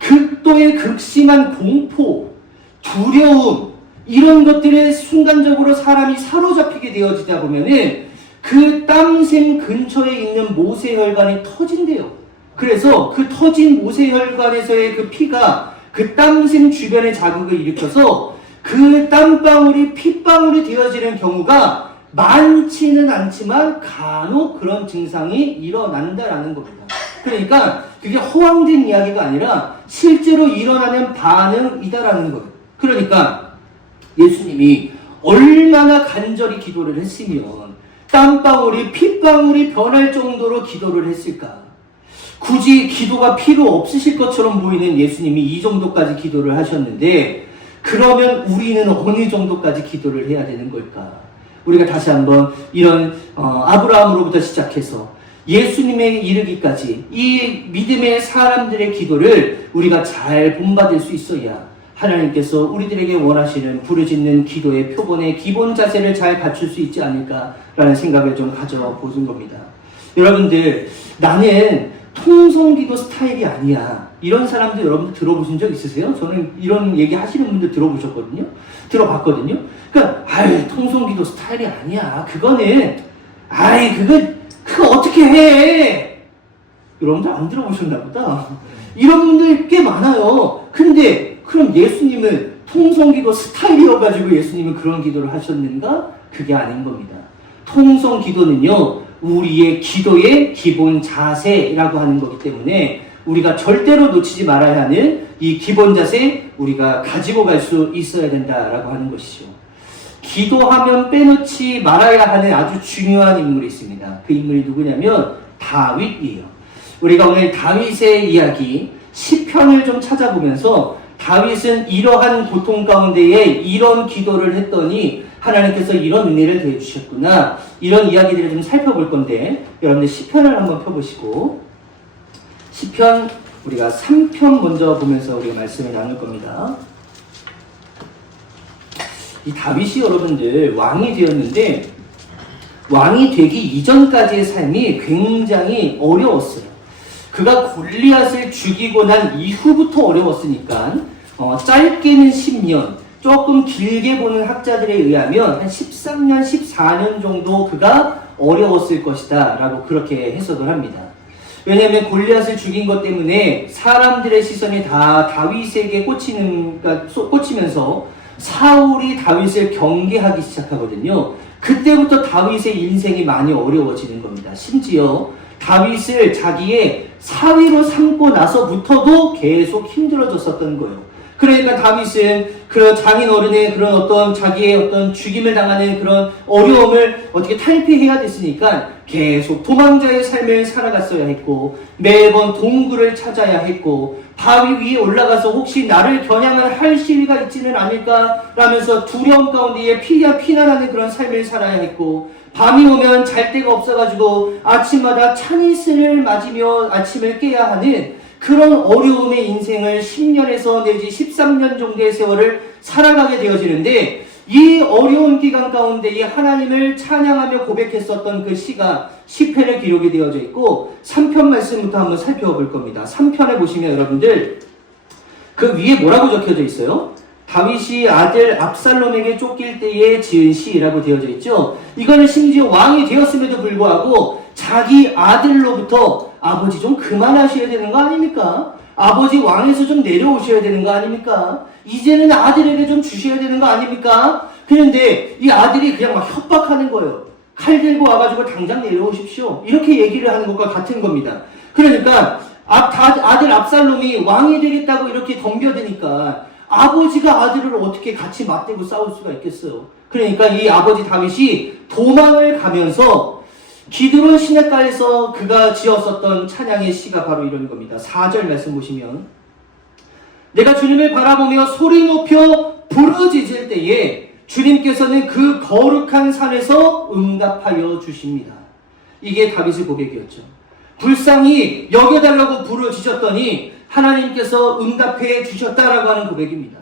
극도의 극심한 공포, 두려움, 이런 것들에 순간적으로 사람이 사로잡히게 되어지다 보면은 그 땀샘 근처에 있는 모세혈관이 터진대요. 그래서 그 터진 모세혈관에서의 그 피가 그 땀샘 주변에 자극을 일으켜서 그 땀방울이 핏방울이 되어지는 경우가 많지는 않지만 간혹 그런 증상이 일어난다라는 겁니다. 그러니까 그게 허황된 이야기가 아니라 실제로 일어나는 반응이다라는 거예요. 그러니까 예수님이 얼마나 간절히 기도를 했으면 땀방울이 핏방울이 변할 정도로 기도를 했을까? 굳이 기도가 필요 없으실 것처럼 보이는 예수님이 이 정도까지 기도를 하셨는데 그러면 우리는 어느 정도까지 기도를 해야 되는 걸까? 우리가 다시 한번 이런 아브라함으로부터 시작해서 예수님에 이르기까지 이 믿음의 사람들의 기도를 우리가 잘 본받을 수 있어야 하나님께서 우리들에게 원하시는 부르짖는 기도의 표본의 기본 자세를 잘 갖출 수 있지 않을까라는 생각을 좀 가져보는 겁니다. 여러분들, 나는 통성기도 스타일이 아니야. 이런 사람들 여러분들 들어보신 적 있으세요? 저는 이런 얘기 하시는 분들 들어보셨거든요. 들어봤거든요. 그러니까 통성기도 스타일이 아니야. 그거는 그거 어떻게 해? 여러분들 안 들어보셨나 보다. 이런 분들 꽤 많아요. 근데 그럼 예수님은 통성기도 스타일이어가지고 예수님은 그런 기도를 하셨는가? 그게 아닌 겁니다. 통성기도는요, 우리의 기도의 기본 자세라고 하는 거기 때문에 우리가 절대로 놓치지 말아야 하는 이 기본 자세 우리가 가지고 갈 수 있어야 된다라고 하는 것이죠. 기도하면 빼놓지 말아야 하는 아주 중요한 인물이 있습니다. 그 인물이 누구냐면 다윗이에요. 우리가 오늘 다윗의 이야기 시편을 좀 찾아보면서 다윗은 이러한 고통 가운데에 이런 기도를 했더니 하나님께서 이런 은혜를 대해주셨구나, 이런 이야기들을 좀 살펴볼 건데 여러분들 시편을 한번 펴보시고 시편 우리가 3편 먼저 보면서 우리가 말씀을 나눌 겁니다. 이 다윗이 여러분들 왕이 되었는데 왕이 되기 이전까지의 삶이 굉장히 어려웠어요. 그가 골리앗을 죽이고 난 이후부터 어려웠으니까 짧게는 10년, 조금 길게 보는 학자들에 의하면 한 13년, 14년 정도 그가 어려웠을 것이다 라고 그렇게 해석을 합니다. 왜냐하면 골리앗을 죽인 것 때문에 사람들의 시선이 다 다윗에게 꽂히면서 사울이 다윗을 경계하기 시작하거든요. 그때부터 다윗의 인생이 많이 어려워지는 겁니다. 심지어 다윗을 자기의 사위로 삼고 나서부터도 계속 힘들어졌었던 거예요. 그러니까 다윗은 그 장인어른의 그런 어떤 자기의 어떤 죽임을 당하는 그런 어려움을 어떻게 탈피해야 됐으니까 계속 도망자의 삶을 살아갔어야 했고, 매번 동굴을 찾아야 했고, 바위 위에 올라가서 혹시 나를 겨냥을 할 시위가 있지는 않을까 라면서 두려움 가운데에 피난하는 그런 삶을 살아야 했고, 밤이 오면 잘 데가 없어가지고 아침마다 찬이슬을 맞으며 아침을 깨야 하는 그런 어려움의 인생을 10년에서 내지 13년 정도의 세월을 살아가게 되어지는데, 이 어려운 기간 가운데에 하나님을 찬양하며 고백했었던 그 시가 시편에 기록이 되어져 있고, 3편 말씀부터 한번 살펴볼 겁니다. 3편에 보시면 여러분들 그 위에 뭐라고 적혀져 있어요? 다윗이 아들 압살롬에게 쫓길 때에 지은 시라고 되어져 있죠. 이거는 심지어 왕이 되었음에도 불구하고 자기 아들로부터 아버지 좀 그만하셔야 되는 거 아닙니까? 아버지 왕에서 좀 내려오셔야 되는 거 아닙니까? 이제는 아들에게 좀 주셔야 되는 거 아닙니까? 그런데 이 아들이 그냥 막 협박하는 거예요. 칼 들고 와가지고 당장 내려오십시오. 이렇게 얘기를 하는 것과 같은 겁니다. 그러니까 아들 압살롬이 왕이 되겠다고 이렇게 덤벼드니까 아버지가 아들을 어떻게 같이 맞대고 싸울 수가 있겠어요. 그러니까 이 아버지 다윗이 도망을 가면서 기드론 시냇가에서 그가 지었었던 찬양의 시가 바로 이런 겁니다. 4절 말씀 보시면 내가 주님을 바라보며 소리 높여 부르짖을 때에 주님께서는 그 거룩한 산에서 응답하여 주십니다. 이게 다윗의 고백이었죠. 불쌍히 여겨달라고 부르짖었더니 하나님께서 응답해 주셨다라고 하는 고백입니다.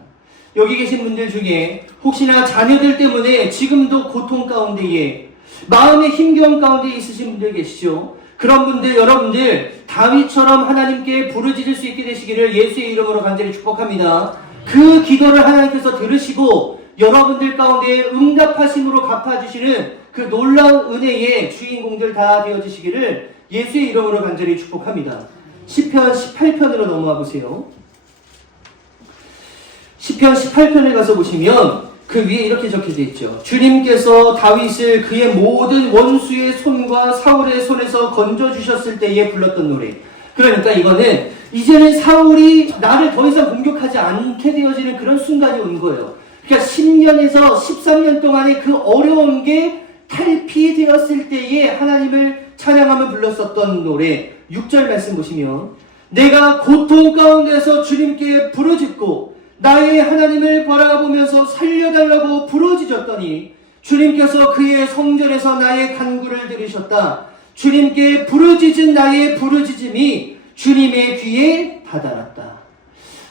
여기 계신 분들 중에 혹시나 자녀들 때문에 지금도 고통 가운데에 마음의 힘겨움 가운데 있으신 분들 계시죠? 그런 분들, 여러분들 다윗처럼 하나님께 부르짖을 수 있게 되시기를 예수의 이름으로 간절히 축복합니다. 그 기도를 하나님께서 들으시고 여러분들 가운데 응답하심으로 갚아주시는 그 놀라운 은혜의 주인공들 다 되어주시기를 예수의 이름으로 간절히 축복합니다. 시편 18편으로 넘어와 보세요. 시편 18편에 가서 보시면 그 위에 이렇게 적혀져 있죠. 주님께서 다윗을 그의 모든 원수의 손과 사울의 손에서 건져주셨을 때에 불렀던 노래. 그러니까 이거는 이제는 사울이 나를 더 이상 공격하지 않게 되어지는 그런 순간이 온 거예요. 그러니까 10년에서 13년 동안의 그 어려운 게 탈피되었을 때에 하나님을 찬양하며 불렀었던 노래. 6절 말씀 보시면 내가 고통 가운데서 주님께 부르짖고 나의 하나님을 바라보면서 살려달라고 부르짖었더니 주님께서 그의 성전에서 나의 간구를 들으셨다. 주님께 부르짖은 나의 부르짖음이 주님의 귀에 다다랐다.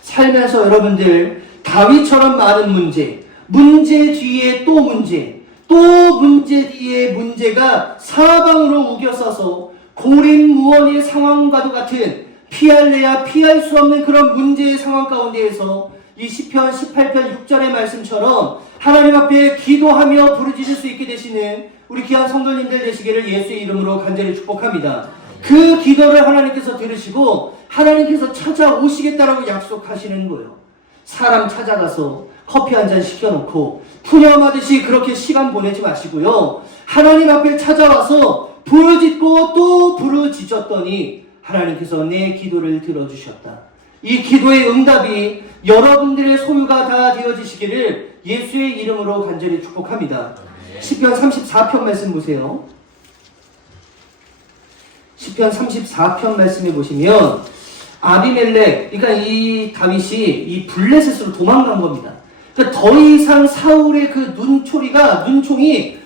살면서 여러분들 다윗처럼 많은 문제 뒤에 또 문제, 또 문제 뒤에 문제가 사방으로 우겨서서 고립무원의 상황과도 같은 피할래야 피할 수 없는 그런 문제의 상황 가운데에서 이 시편 18편 6절의 말씀처럼 하나님 앞에 기도하며 부르짖을 수 있게 되시는 우리 귀한 성도님들 되시기를 예수의 이름으로 간절히 축복합니다. 그 기도를 하나님께서 들으시고 하나님께서 찾아오시겠다라고 약속하시는 거예요. 사람 찾아가서 커피 한 잔 시켜놓고 푸념하듯이 그렇게 시간 보내지 마시고요. 하나님 앞에 찾아와서 부르짖고 또 부르짖었더니 하나님께서 내 기도를 들어주셨다. 이 기도의 응답이 여러분들의 소유가 다 되어지시기를 예수의 이름으로 간절히 축복합니다. 시편 34편 말씀 보세요. 시편 34편 말씀에 보시면 아비멜렉, 그러니까 이 다윗이 이 블레셋으로 도망간 겁니다. 그러니까 더 이상 사울의 그 눈총이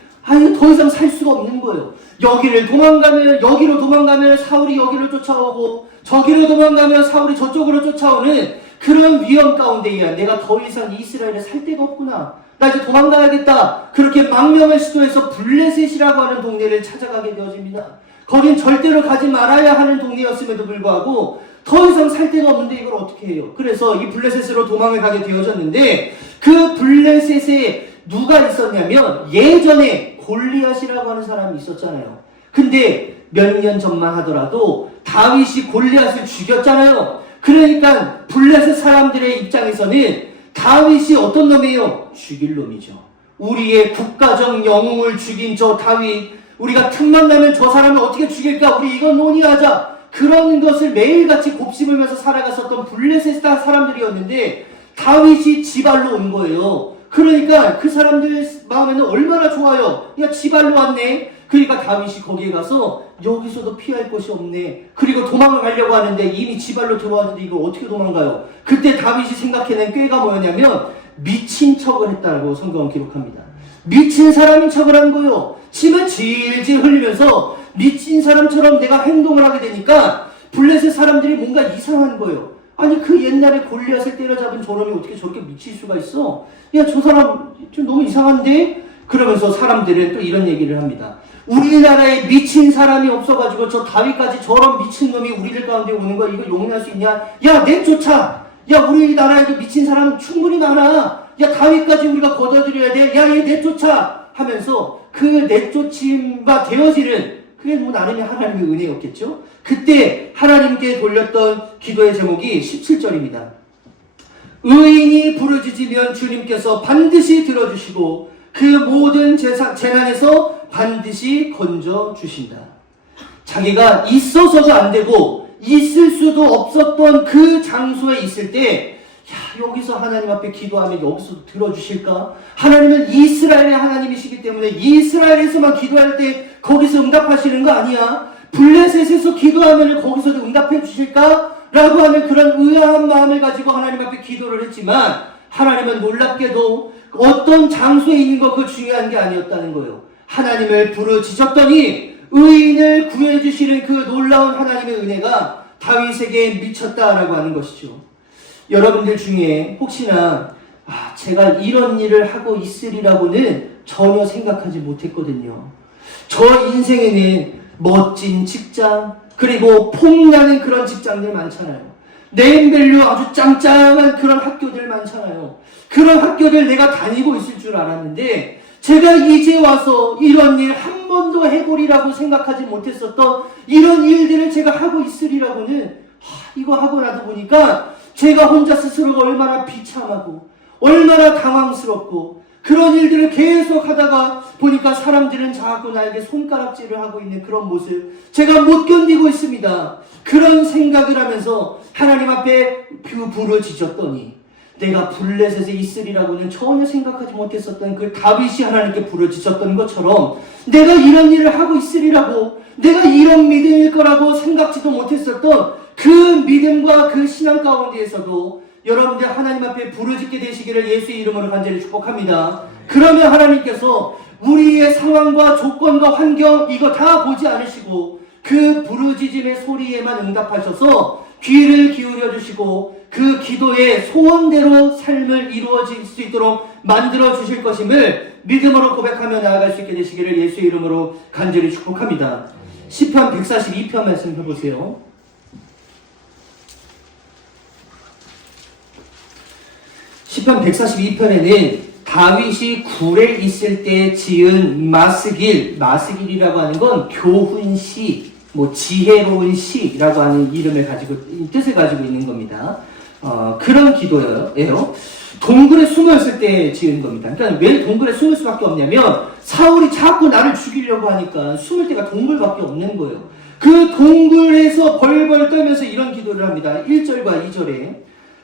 더 이상 살 수가 없는 거예요. 여기로 도망가면 사울이 여기를 쫓아오고 저기로 도망가면 사울이 저쪽으로 쫓아오는 그런 위험 가운데야 내가 더 이상 이스라엘에 살 데가 없구나. 나 이제 도망가야겠다. 그렇게 망명을 시도해서 블레셋이라고 하는 동네를 찾아가게 되어집니다. 거긴 절대로 가지 말아야 하는 동네였음에도 불구하고 더 이상 살 데가 없는데 이걸 어떻게 해요? 그래서 이 블레셋으로 도망을 가게 되어졌는데 그 블레셋에 누가 있었냐면 예전에 골리앗이라고 하는 사람이 있었잖아요. 근데 몇 년 전만 하더라도 다윗이 골리앗을 죽였잖아요. 그러니까 블레셋 사람들의 입장에서는 다윗이 어떤 놈이에요? 죽일 놈이죠. 우리의 국가적 영웅을 죽인 저 다윗, 우리가 틈만 나면 저 사람을 어떻게 죽일까? 우리 이거 논의하자. 그런 것을 매일같이 곱씹으면서 살아갔었던 블레셋 사람들이었는데 다윗이 지발로 온 거예요. 그러니까 그 사람들 마음에는 얼마나 좋아요. 야, 지발로 왔네. 그러니까 다윗이 거기에 가서 여기서도 피할 곳이 없네. 그리고 도망을 가려고 하는데 이미 지발로 들어왔는데 이걸 어떻게 도망가요? 그때 다윗이 생각해낸 꾀가 뭐였냐면 미친 척을 했다고 성경은 기록합니다. 미친 사람인 척을 한 거예요. 침을 질질 흘리면서 미친 사람처럼 내가 행동을 하게 되니까 블레셋 사람들이 뭔가 이상한 거예요. 아니 그 옛날에 골리앗을 때려잡은 저놈이 어떻게 저렇게 미칠 수가 있어? 야, 저 사람 좀 너무 이상한데? 그러면서 사람들은 또 이런 얘기를 합니다. 우리나라에 미친 사람이 없어가지고 저 다윗까지 저런 미친 놈이 우리들 가운데 오는 거 이거 용납할 수 있냐? 야, 내쫓아! 야, 우리나라에도 미친 사람 충분히 많아! 야, 다윗까지 우리가 걷어들여야 돼! 야, 얘 내쫓아! 하면서 그 내쫓임과 되어지는 그게 뭐 나름의 하나님의 은혜였겠죠? 그때 하나님께 돌렸던 기도의 제목이 17절입니다. 의인이 부르짖으면 주님께서 반드시 들어주시고 그 모든 재난에서 반드시 건져주신다. 자기가 있어서도 안 되고 있을 수도 없었던 그 장소에 있을 때 여기서 하나님 앞에 기도하면 여기서 들어주실까? 하나님은 이스라엘의 하나님이시기 때문에 이스라엘에서만 기도할 때 거기서 응답하시는 거 아니야? 블레셋에서 기도하면 거기서도 응답해 주실까? 라고 하는 그런 의아한 마음을 가지고 하나님 앞에 기도를 했지만 하나님은 놀랍게도 어떤 장소에 있는 거 그거 중요한 게 아니었다는 거예요. 하나님을 부르짖었더니 의인을 구해주시는 그 놀라운 하나님의 은혜가 다윗에게 미쳤다라고 하는 것이죠. 여러분들 중에 혹시나 제가 이런 일을 하고 있으리라고는 전혀 생각하지 못했거든요. 저 인생에는 멋진 직장, 그리고 폼나는 그런 직장들 많잖아요. 네임밸류 아주 짱짱한 그런 학교들 많잖아요. 그런 학교들 내가 다니고 있을 줄 알았는데 제가 이제 와서 이런 일 한 번도 해보리라고 생각하지 못했었던 이런 일들을 제가 하고 있으리라고는 이거 하고 나도 보니까 제가 혼자 스스로가 얼마나 비참하고 얼마나 당황스럽고 그런 일들을 계속 하다가 보니까 사람들은 자꾸 나에게 손가락질을 하고 있는 그런 모습 제가 못 견디고 있습니다. 그런 생각을 하면서 하나님 앞에 부르짖었더니 내가 블레셋에 있으리라고는 전혀 생각하지 못했었던 그 다윗이 하나님께 부르짖었던 것처럼 내가 이런 일을 하고 있으리라고 내가 이런 믿음일 거라고 생각지도 못했었던 그 믿음과 그 신앙 가운데에서도 여러분들 하나님 앞에 부르짖게 되시기를 예수의 이름으로 간절히 축복합니다. 그러면 하나님께서 우리의 상황과 조건과 환경 이거 다 보지 않으시고 그 부르짖음의 소리에만 응답하셔서 귀를 기울여 주시고 그 기도의 소원대로 삶을 이루어질 수 있도록 만들어 주실 것임을 믿음으로 고백하며 나아갈 수 있게 되시기를 예수의 이름으로 간절히 축복합니다. 시편 142편 말씀 해보세요. 시편 142편에는 다윗이 굴에 있을 때 지은 마스길이라고 하는 건 교훈시, 지혜로운 시라고 하는 이름을 가지고, 뜻을 가지고 있는 겁니다. 그런 기도예요. 동굴에 숨어 있을 때 지은 겁니다. 그러니까 왜 동굴에 숨을 수밖에 없냐면 사울이 자꾸 나를 죽이려고 하니까 숨을 데가 동굴밖에 없는 거예요. 그 동굴에서 벌벌 떨면서 이런 기도를 합니다. 1절과 2절에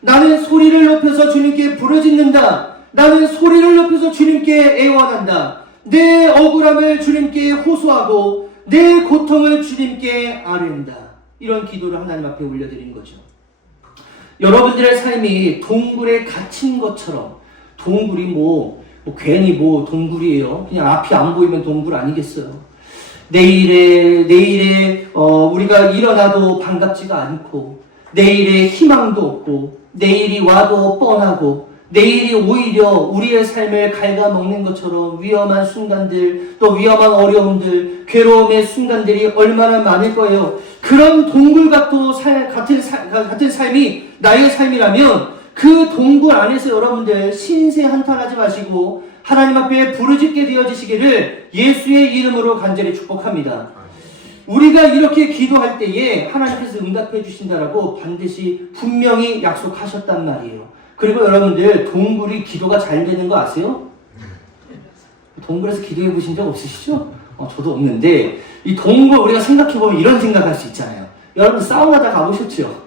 나는 소리를 높여서 주님께 부르짖는다. 나는 소리를 높여서 주님께 애원한다. 내 억울함을 주님께 호소하고 내 고통을 주님께 아뢰는다. 이런 기도를 하나님 앞에 올려드린 거죠. 여러분들의 삶이 동굴에 갇힌 것처럼 동굴이 괜히 동굴이에요. 그냥 앞이 안 보이면 동굴 아니겠어요. 내일에 우리가 일어나도 반갑지가 않고 내일에 희망도 없고 내일이 와도 뻔하고 내일이 오히려 우리의 삶을 갉아먹는 것처럼 위험한 순간들 또 위험한 어려움들 괴로움의 순간들이 얼마나 많을 거예요. 그런 동굴과 또 같은 삶이 나의 삶이라면 그 동굴 안에서 여러분들 신세 한탄하지 마시고 하나님 앞에 부르짖게 되어지시기를 예수의 이름으로 간절히 축복합니다. 우리가 이렇게 기도할 때에 하나님께서 응답해 주신다라고 반드시 분명히 약속하셨단 말이에요. 그리고 여러분들 동굴이 기도가 잘 되는 거 아세요? 동굴에서 기도해 보신 적 없으시죠? 저도 없는데 이 동굴 우리가 생각해보면 이런 생각할 수 있잖아요. 여러분 사우나 다 가보셨죠?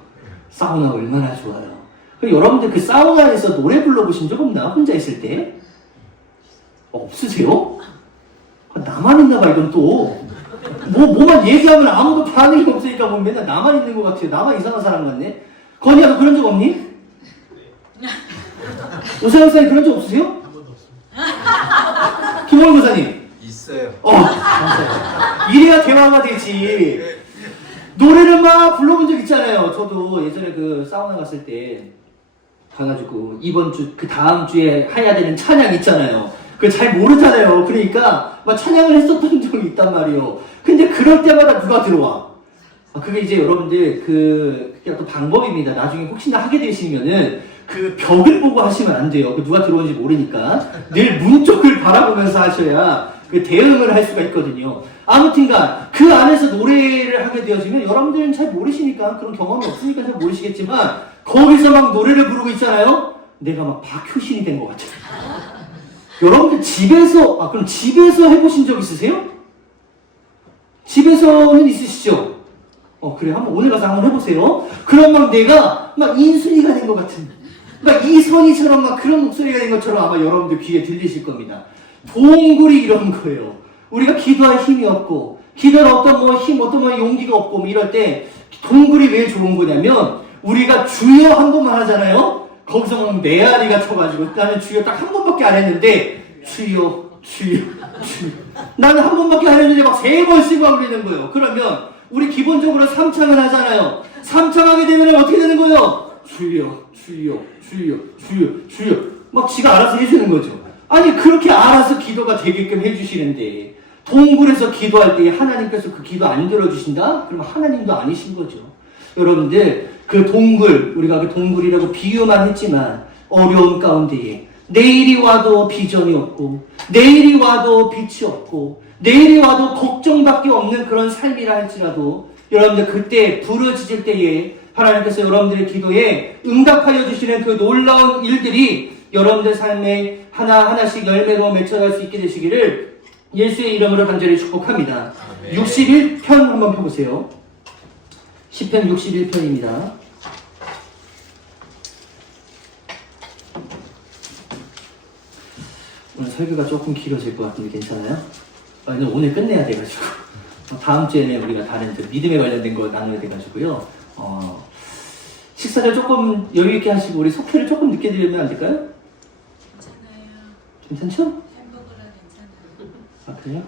사우나 얼마나 좋아요. 그리고 여러분들 그 사우나에서 노래 불러보신 적 없나? 혼자 있을 때? 없으세요? 나만 있나 봐 이건 또. 뭐만 얘기하면 아무도 반응이 없으니까 맨날 나만 있는 것 같아요. 나만 이상한 사람 같네. 건이야 너 그런 적 없니? 오세영 선생님 그런 적 없으세요? 한 번도 없습니다. 김원우 교사님 있어요. 감사해요. 이래야 대화가 되지. 노래를 막 불러본 적 있잖아요. 저도 예전에 그 사우나 갔을 때 가가지고 이번 주 그 다음 주에 해야 되는 찬양 있잖아요. 그 잘 모르잖아요. 그러니까 막 찬양을 했었던 적이 있단 말이에요. 근데 그럴 때마다 누가 들어와. 그게 이제 여러분들 그게 어떤 방법입니다. 나중에 혹시나 하게 되시면은 그 벽을 보고 하시면 안 돼요. 그 누가 들어오는지 모르니까 늘 문 쪽을 바라보면서 하셔야 그 대응을 할 수가 있거든요. 아무튼간 그 안에서 노래를 하게 되어지면 여러분들은 잘 모르시니까 그런 경험이 없으니까 잘 모르시겠지만 거기서 막 노래를 부르고 있잖아요. 내가 막 박효신이 된 것 같아요. 여러분들 그럼 집에서 해보신 적 있으세요? 집에서는 있으시죠? 그래 한번 오늘 가서 한번 해보세요. 그럼 막 내가 막 인순이가 된 것 같은 막 이선희처럼 막 그런 목소리가 된 것처럼 아마 여러분들 귀에 들리실 겁니다. 동굴이 이런 거예요. 우리가 기도할 힘이 없고 기도할 어떤 용기가 없고 이럴 때 동굴이 왜 좋은 거냐면 우리가 주여 한 번만 하잖아요. 거기서 막 메아리가 쳐가지고 나는 주여 딱 한 번밖에 안 했는데 주여 주여 주여 나는 한 번밖에 안 했는데 막 3번씩 막 울리는 거예요. 그러면 우리 기본적으로 삼창을 하잖아요. 삼창하게 되면 어떻게 되는 거예요? 주여 주여 주여 주여 주여 막 지가 알아서 해주는 거죠. 아니 그렇게 알아서 기도가 되게끔 해주시는데 동굴에서 기도할 때 하나님께서 그 기도 안 들어주신다? 그러면 하나님도 아니신 거죠. 여러분들 그 동굴, 우리가 그 동굴이라고 비유만 했지만 어려운 가운데에 내일이 와도 비전이 없고 내일이 와도 빛이 없고 내일이 와도 걱정밖에 없는 그런 삶이라 할지라도 여러분들 그때 부르짖을 때에 하나님께서 여러분들의 기도에 응답하여 주시는 그 놀라운 일들이 여러분들 삶에 하나하나씩 열매로 맺혀갈 수 있게 되시기를 예수의 이름으로 간절히 축복합니다. 61편 한번 펴보세요. 시편 61편입니다. 오늘 설교가 조금 길어질 것 같은데 괜찮아요? 오늘 끝내야 돼가지고 다음 주에는 우리가 다른 믿음에 관련된 거 나눠야 돼가지고요. 식사를 조금 여유 있게 하시고 우리 석회를 조금 늦게 드리면 안 될까요? 괜찮아요. 괜찮죠? 햄버거라 괜찮아요. 아 그래요?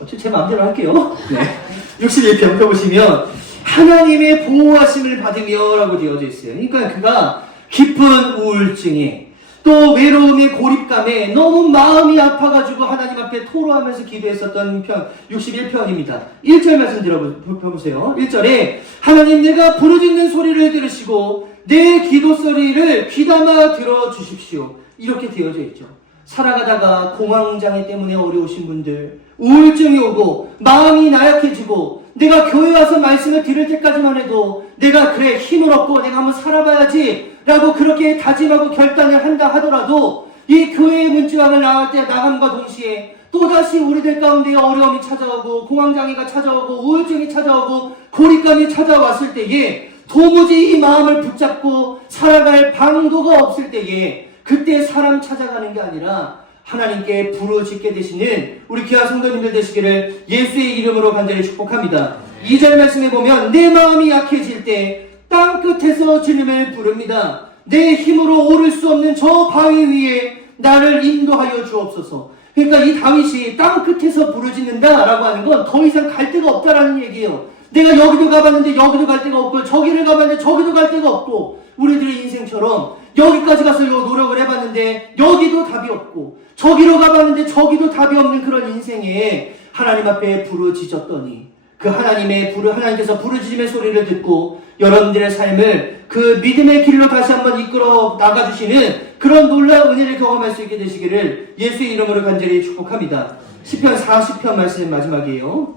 어차피 제 마음대로 할게요. 네. 61편 펴보시면 하나님의 보호하심을 받으며 라고 되어져 있어요. 그러니까 그가 깊은 우울증에 또 외로움의 고립감에 너무 마음이 아파가지고 하나님 앞에 토로하면서 기도했었던 편 61편입니다. 1절 말씀 들어보세요. 1절에 하나님 내가 부르짖는 소리를 들으시고 내 기도 소리를 귀담아 들어주십시오. 이렇게 되어져 있죠. 살아가다가 공황장애 때문에 어려우신 분들, 우울증이 오고 마음이 나약해지고 내가 교회 와서 말씀을 들을 때까지만 해도 내가 그래 힘을 얻고 내가 한번 살아봐야지 라고 그렇게 다짐하고 결단을 한다 하더라도 이 교회의 문지방을 나갈 때 나감과 동시에 또다시 우리들 가운데 어려움이 찾아오고 공황장애가 찾아오고 우울증이 찾아오고 고립감이 찾아왔을 때에 도무지 이 마음을 붙잡고 살아갈 방도가 없을 때에 그때 사람 찾아가는 게 아니라 하나님께 부르짖게 되시는 우리 귀한 성도님들 되시기를 예수의 이름으로 간절히 축복합니다. 2절 말씀에 보면 내 마음이 약해질 때 땅끝에서 주님을 부릅니다. 내 힘으로 오를 수 없는 저 바위 위에 나를 인도하여 주옵소서. 그러니까 이 다윗이 땅끝에서 부르짖는다라고 하는 건 더 이상 갈 데가 없다라는 얘기예요. 내가 여기도 가봤는데 여기도 갈 데가 없고 저기를 가봤는데 저기도 갈 데가 없고 우리들의 인생처럼 여기까지 가서 노력을 해봤는데 여기도 답이 없고 저기로 가봤는데 저기도 답이 없는 그런 인생에 하나님 앞에 부르짖었더니 그 하나님께서 부르짖음의 소리를 듣고 여러분들의 삶을 그 믿음의 길로 다시 한번 이끌어 나가주시는 그런 놀라운 은혜를 경험할 수 있게 되시기를 예수의 이름으로 간절히 축복합니다. 시편 40편 말씀 마지막이에요.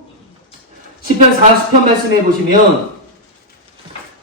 시편 40편 말씀에 보시면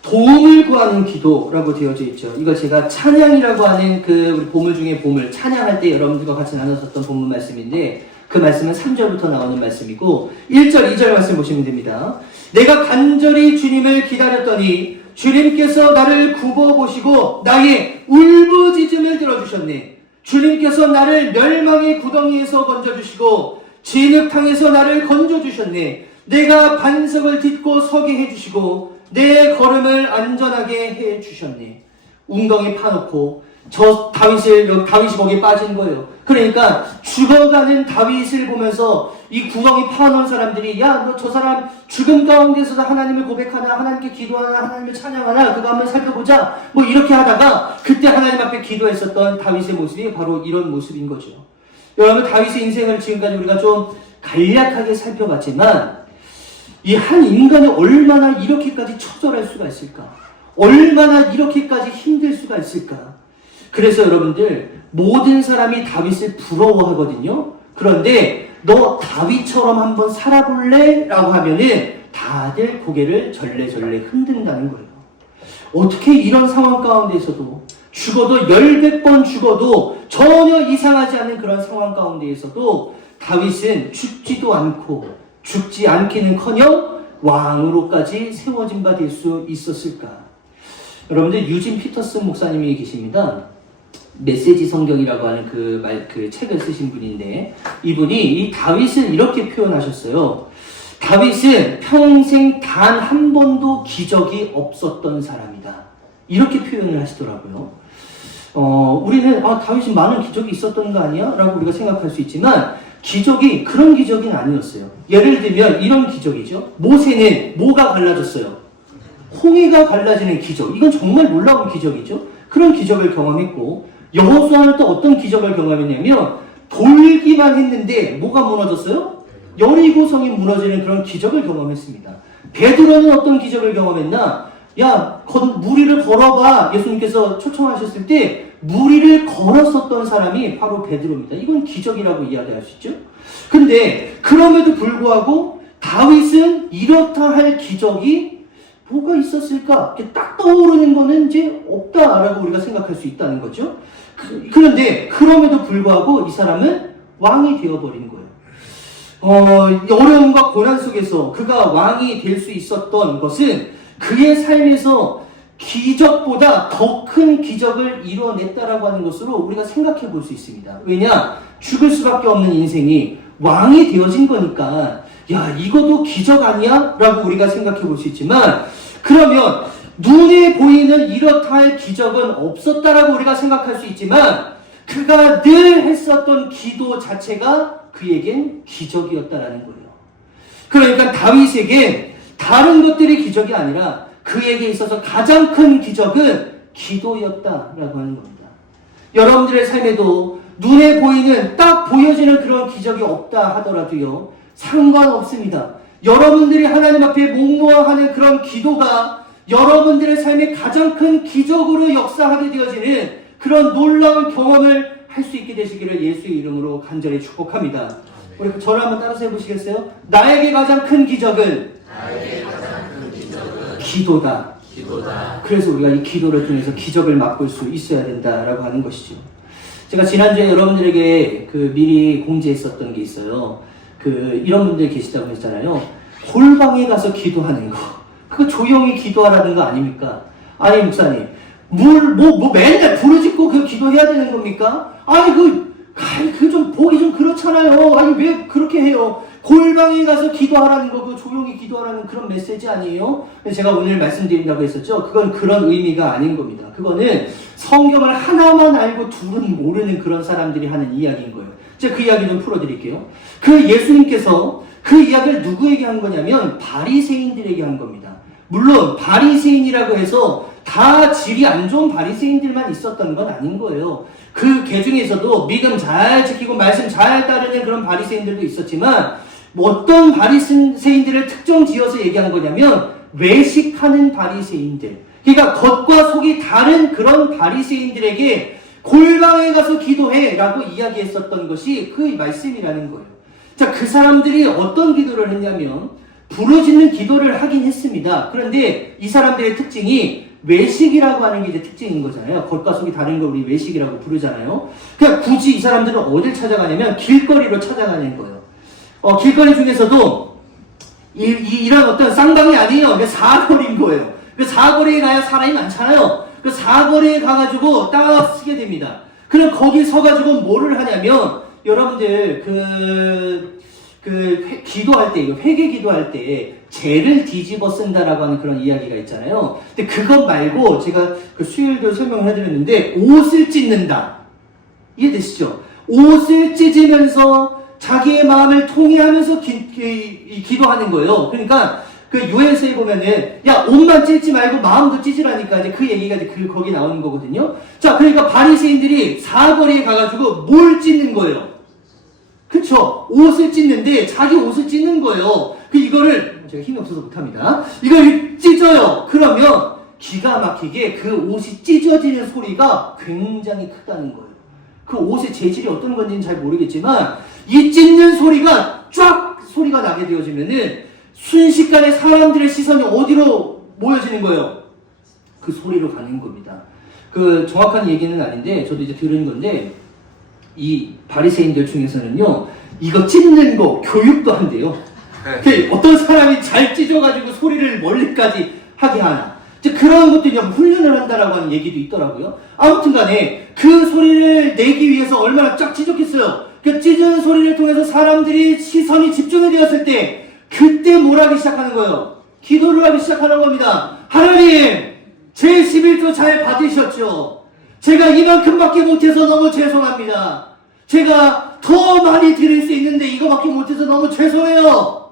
도움을 구하는 기도라고 되어져 있죠. 이거 제가 찬양이라고 하는 그 우리 보물 중에 보물 찬양할 때 여러분들과 같이 나눴었던 본문 말씀인데 그 말씀은 3절부터 나오는 말씀이고 1절, 2절 말씀 보시면 됩니다. 내가 간절히 주님을 기다렸더니 주님께서 나를 굽어보시고 나의 울부짖음을 들어주셨네. 주님께서 나를 멸망의 구덩이에서 건져주시고 진흙탕에서 나를 건져주셨네. 내가 반석을 딛고 서게 해주시고 내 걸음을 안전하게 해주셨네. 웅덩이 파놓고 다윗이 거기에 빠진 거예요. 그러니까 죽어가는 다윗을 보면서 이 구덩이 파놓은 사람들이 야, 너 저 사람 죽음 가운데서도 하나님을 고백하나, 하나님께 기도하나, 하나님을 찬양하나, 그거 한번 살펴보자. 뭐 이렇게 하다가 그때 하나님 앞에 기도했었던 다윗의 모습이 바로 이런 모습인 거죠. 여러분, 다윗의 인생을 지금까지 우리가 좀 간략하게 살펴봤지만 이 한 인간이 얼마나 이렇게까지 처절할 수가 있을까? 얼마나 이렇게까지 힘들 수가 있을까? 그래서 여러분들 모든 사람이 다윗을 부러워하거든요. 그런데 너 다윗처럼 한번 살아볼래? 라고 하면은 다들 고개를 절레절레 흔든다는 거예요. 어떻게 이런 상황 가운데에서도 죽어도 10번 죽어도 전혀 이상하지 않은 그런 상황 가운데에서도 다윗은 죽지도 않고 죽지 않기는커녕 왕으로까지 세워진 바 될 수 있었을까? 여러분들 유진 피터슨 목사님이 계십니다. 메시지 성경이라고 하는 그 책을 쓰신 분인데 이분이 이 다윗을 이렇게 표현하셨어요. 다윗은 평생 단 한 번도 기적이 없었던 사람이다. 이렇게 표현을 하시더라고요. 우리는 다윗이 많은 기적이 있었던 거 아니야? 라고 우리가 생각할 수 있지만 기적이 그런 기적은 아니었어요. 예를 들면 이런 기적이죠. 모세는 뭐가 갈라졌어요? 홍해가 갈라지는 기적. 이건 정말 놀라운 기적이죠. 그런 기적을 경험했고 여호수아는 또 어떤 기적을 경험했냐면 돌기만 했는데 뭐가 무너졌어요? 여리고성이 무너지는 그런 기적을 경험했습니다. 베드로는 어떤 기적을 경험했나? 야, 무리를 걸어봐. 예수님께서 초청하셨을 때 무리를 걸었었던 사람이 바로 베드로입니다. 이건 기적이라고 이야기할 수 있죠. 근데 그럼에도 불구하고 다윗은 이렇다 할 기적이 뭐가 있었을까? 딱 떠오르는 거는 이제 없다라고 우리가 생각할 수 있다는 거죠. 그런데 그럼에도 불구하고 이 사람은 왕이 되어버린 거예요. 어려움과 고난 속에서 그가 왕이 될 수 있었던 것은 그의 삶에서 기적보다 더 큰 기적을 이뤄냈다라고 하는 것으로 우리가 생각해 볼 수 있습니다. 왜냐? 죽을 수밖에 없는 인생이 왕이 되어진 거니까 야, 이것도 기적 아니야? 라고 우리가 생각해 볼 수 있지만 그러면 눈에 보이는 이렇다 할 기적은 없었다라고 우리가 생각할 수 있지만 그가 늘 했었던 기도 자체가 그에겐 기적이었다라는 거예요. 그러니까 다윗에게 다른 것들이 기적이 아니라 그에게 있어서 가장 큰 기적은 기도였다라고 하는 겁니다. 여러분들의 삶에도 눈에 보이는 딱 보여지는 그런 기적이 없다 하더라도요, 상관없습니다. 여러분들이 하나님 앞에 목놓아하는 그런 기도가 여러분들의 삶의 가장 큰 기적으로 역사하게 되어지는 그런 놀라운 경험을 할 수 있게 되시기를 예수의 이름으로 간절히 축복합니다. 우리 저를 한번 따라서 해보시겠어요? 나에게 가장 큰 기적은 기도다. 그래서 우리가 이 기도를 통해서 기적을 맛볼 수 있어야 된다라고 하는 것이죠. 제가 지난주에 여러분들에게 미리 공지했었던 게 있어요. 이런 분들 계시다고 했잖아요. 골방에 가서 기도하는 거. 그거 조용히 기도하라는 거 아닙니까? 아니, 목사님. 맨날 부르짖고 기도해야 되는 겁니까? 아니, 좀 보기 좀 그렇잖아요. 아니, 왜 그렇게 해요? 골방에 가서 기도하라는 거, 조용히 기도하라는 그런 메시지 아니에요? 제가 오늘 말씀드린다고 했었죠? 그건 그런 의미가 아닌 겁니다. 그거는 성경을 하나만 알고 둘은 모르는 그런 사람들이 하는 이야기인 거예요. 제가 그 이야기 좀 풀어드릴게요. 예수님께서 그 이야기를 누구에게 한 거냐면 바리새인들에게 한 겁니다. 물론 바리새인이라고 해서 다 질이 안 좋은 바리새인들만 있었던 건 아닌 거예요. 그 중에서도 믿음 잘 지키고 말씀 잘 따르는 그런 바리새인들도 있었지만 어떤 바리새인들을 특정 지어서 얘기한 거냐면 외식하는 바리새인들, 그러니까 겉과 속이 다른 그런 바리새인들에게 골방에 가서 기도해 라고 이야기했었던 것이 그 말씀이라는 거예요. 자, 그 사람들이 어떤 기도를 했냐면 부르짖는 기도를 하긴 했습니다. 그런데 이 사람들의 특징이 외식이라고 하는 게 이제 특징인 거잖아요. 겉과 속이 다른 걸 우리 외식이라고 부르잖아요. 그러니까 굳이 이 사람들은 어딜 찾아가냐면 길거리로 찾아가는 거예요. 길거리 중에서도 이런 어떤 쌍방이 아니에요. 사거리인 거예요. 사거리에 가야 사람이 많잖아요. 사거리에 가가지고 딱 쓰게 됩니다. 그럼 거기 서가지고 뭐를 하냐면 여러분들 기도할 때, 회개 기도할 때 죄를 뒤집어 쓴다라고 하는 그런 이야기가 있잖아요. 근데 그것 말고 제가 수요일도 설명을 해드렸는데 옷을 찢는다. 이해되시죠? 옷을 찢으면서 자기의 마음을 통회하면서 기도하는 거예요. 그러니까 요엘서에 보면은 야, 옷만 찢지 말고 마음도 찢으라니까 이제 그 얘기가 이제 거기 나오는 거거든요. 자, 그러니까 바리새인들이 사거리에 가가지고 뭘 찢는 거예요? 그쵸? 옷을 찢는데 자기 옷을 찢는 거예요. 이거를 제가 힘이 없어서 못합니다. 이걸 찢어요. 그러면 기가 막히게 그 옷이 찢어지는 소리가 굉장히 크다는 거예요. 그 옷의 재질이 어떤 건지는 잘 모르겠지만 이 찢는 소리가 쫙 소리가 나게 되어지면은 순식간에 사람들의 시선이 어디로 모여지는 거예요? 그 소리로 가는 겁니다. 정확한 얘기는 아닌데 저도 이제 들은 건데 이 바리새인들 중에서는요, 이거 찢는 거 교육도 한대요. 어떤 사람이 잘 찢어가지고 소리를 멀리까지 하게 하나. 그런 것도 이제 훈련을 한다라고 하는 얘기도 있더라고요. 아무튼 간에 그 소리를 내기 위해서 얼마나 쫙 찢었겠어요. 찢은 소리를 통해서 사람들이 시선이 집중이 되었을 때 그때 뭘 하기 시작하는 거예요? 기도를 하기 시작하는 겁니다. 하나님, 제 11조 잘 받으셨죠? 제가 이만큼밖에 못해서 너무 죄송합니다. 제가 더 많이 드릴 수 있는데 이거밖에 못해서 너무 죄송해요.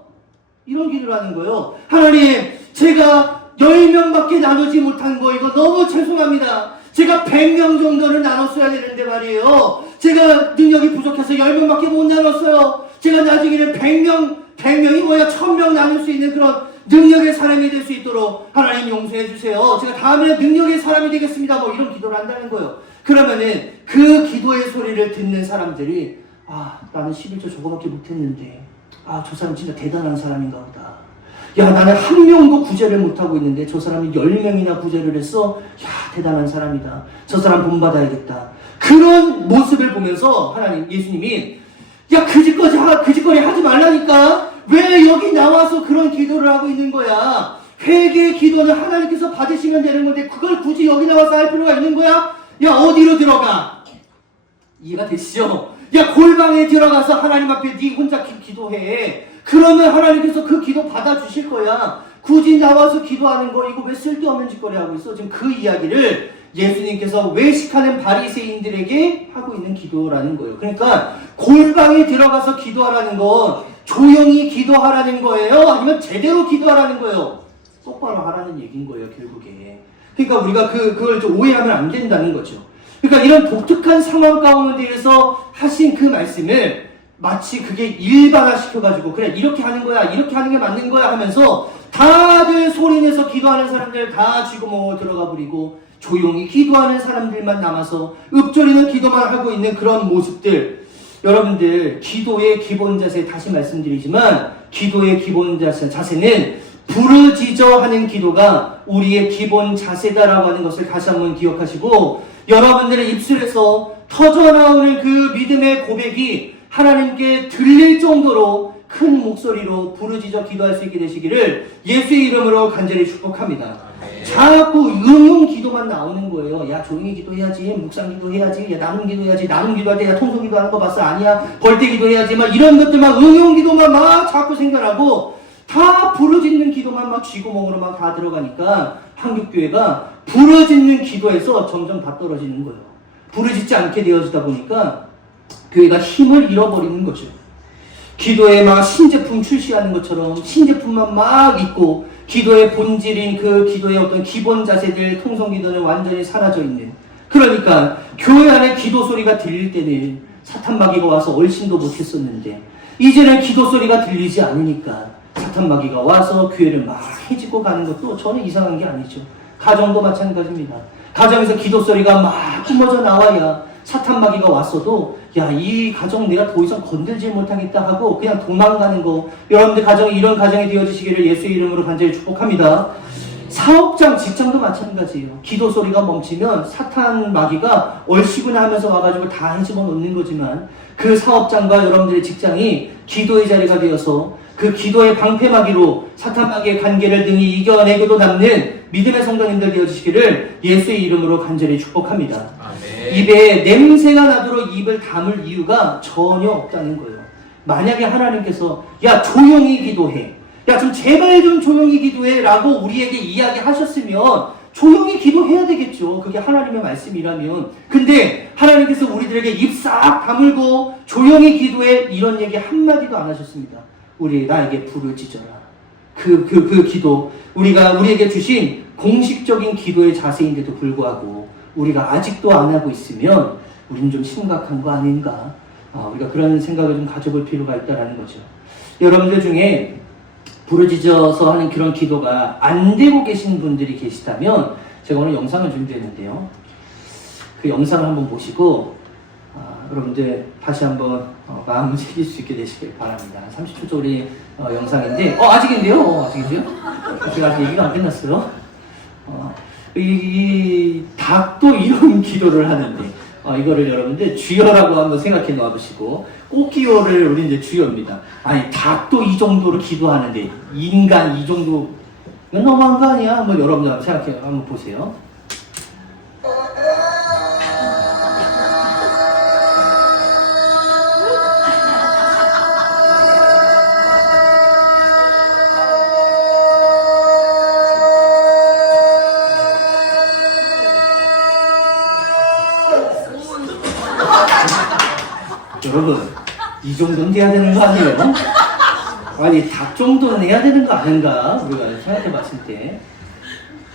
이런 기도를 하는 거예요. 하나님, 제가 10명밖에 나누지 못한 거 이거 너무 죄송합니다. 제가 100명 정도를 나눴어야 되는데 말이에요. 제가 능력이 부족해서 10명밖에 못 나눴어요. 제가 나중에는 100명이 뭐야 1000명 나눌 수 있는 그런 능력의 사람이 될 수 있도록 하나님 용서해 주세요. 제가 다음에는 능력의 사람이 되겠습니다. 뭐 이런 기도를 한다는 거예요. 그러면은 그 기도의 소리를 듣는 사람들이 나는 11조 저거밖에 못했는데 저 사람 진짜 대단한 사람인가 보다. 야, 나는 한 명도 구제를 못하고 있는데 저 사람이 10명이나 구제를 했어. 야, 대단한 사람이다. 저 사람 본받아야겠다. 그런 모습을 보면서 하나님, 예수님이 야, 그 짓거리 하지 말라니까. 왜 여기 나와서 그런 기도를 하고 있는 거야? 회개의 기도는 하나님께서 받으시면 되는 건데 그걸 굳이 여기 나와서 할 필요가 있는 거야? 야, 어디로 들어가? 이해가 되시죠? 야, 골방에 들어가서 하나님 앞에 네 혼자 기도해. 그러면 하나님께서 그 기도 받아주실 거야. 굳이 나와서 기도하는 거 이거 왜 쓸데없는 짓거리 하고 있어? 지금 그 이야기를 예수님께서 외식하는 바리새인들에게 하고 있는 기도라는 거예요. 그러니까 골방에 들어가서 기도하라는 건 조용히 기도하라는 거예요? 아니면 제대로 기도하라는 거예요? 똑바로 하라는 얘기인 거예요, 결국에. 그러니까 우리가 그걸 좀 오해하면 안 된다는 거죠. 그러니까 이런 독특한 상황 가운데에서 하신 그 말씀을 마치 그게 일반화시켜가지고 그래 이렇게 하는 거야, 이렇게 하는 게 맞는 거야 하면서 다들 소리내서 기도하는 사람들 다 쥐구멍으로 들어가 버리고 조용히 기도하는 사람들만 남아서 읊조리는 기도만 하고 있는 그런 모습들. 여러분들, 기도의 기본 자세, 다시 말씀드리지만 기도의 기본 자세는 부르짖어 하는 기도가 우리의 기본 자세다라고 하는 것을 다시 한번 기억하시고, 여러분들의 입술에서 터져나오는 그 믿음의 고백이 하나님께 들릴 정도로 큰 목소리로 부르짖어 기도할 수 있게 되시기를 예수의 이름으로 간절히 축복합니다. 자꾸 응용 기도만 나오는 거예요. 야, 조용히 기도해야지, 묵상 기도해야지, 야, 나눔 기도해야지, 나눔 기도할 때 야, 통성 기도하는 거 봤어? 아니야, 벌떼 기도해야지, 막 이런 것들만 응용 기도만 막 자꾸 생겨나고 다 부르짖는 기도만 막 쥐구멍으로 막 다 들어가니까 한국교회가 부르짖는 기도에서 점점 다 떨어지는 거예요. 부르짖지 않게 되어지다 보니까 교회가 힘을 잃어버리는 거죠. 기도에 막 신제품 출시하는 것처럼 신제품만 막 있고 기도의 본질인 그 기도의 어떤 기본 자세들, 통성 기도는 완전히 사라져 있는. 그러니까 교회 안에 기도 소리가 들릴 때는 사탄 마귀가 와서 얼씬도 못했었는데 이제는 기도 소리가 들리지 않으니까 사탄 마귀가 와서 교회를 막 해집고 가는 것도 저는 이상한 게 아니죠. 가정도 마찬가지입니다. 가정에서 기도 소리가 막 뿜어져 나와야 사탄 마귀가 왔어도 야, 이 가정 내가 더 이상 건들지 못하겠다 하고 그냥 도망가는 거. 여러분들 가정이 이런 가정이 되어지시기를 예수의 이름으로 간절히 축복합니다. 사업장, 직장도 마찬가지예요. 기도 소리가 멈추면 사탄 마귀가 얼씨구나 하면서 와가지고 다 해집어 놓는 거지만 그 사업장과 여러분들의 직장이 기도의 자리가 되어서 그 기도의 방패막이로 사탄 마귀의 관계를 등이 이겨내고도 남는 믿음의 성도님들 되어주시기를 예수의 이름으로 간절히 축복합니다. 아멘. 입에 냄새가 나도록 입을 다물 이유가 전혀 없다는 거예요. 만약에 하나님께서 야, 조용히 기도해, 야, 좀 제발 좀 조용히 기도해 라고 우리에게 이야기하셨으면 조용히 기도해야 되겠죠. 그게 하나님의 말씀이라면. 근데 하나님께서 우리들에게 입 싹 다물고 조용히 기도해 이런 얘기 한마디도 안 하셨습니다. 나에게 부르짖어라. 그 기도, 우리에게 주신 공식적인 기도의 자세인데도 불구하고 우리가 아직도 안 하고 있으면 우리는 좀 심각한 거 아닌가? 우리가 그런 생각을 좀 가져볼 필요가 있다는 거죠. 여러분들 중에 부르짖어서 하는 그런 기도가 안 되고 계신 분들이 계시다면 제가 오늘 영상을 준비했는데요. 그 영상을 한번 보시고 여러분들 다시 한번 마음을 새길 수 있게 되시길 바랍니다. 30초짜리 영상인데 아직인데요? 아직인데요? 제가 아직 얘기가 안 끝났어요. 이 닭도 이런 기도를 하는데 이거를 여러분들 주여라고 한번 생각해 놓아보시고 꽃기호를 우리 이제 주여입니다. 아니 닭도 이 정도로 기도하는데 인간 이 정도 너무한 거 아니야? 한번 여러분들 한번 생각해 한번 보세요. 여러분, 이 정도는 돼야 되는 거 아니에요? 아니, 닭 정도는 해야 되는 거 아닌가? 우리가 생각해 봤을 때.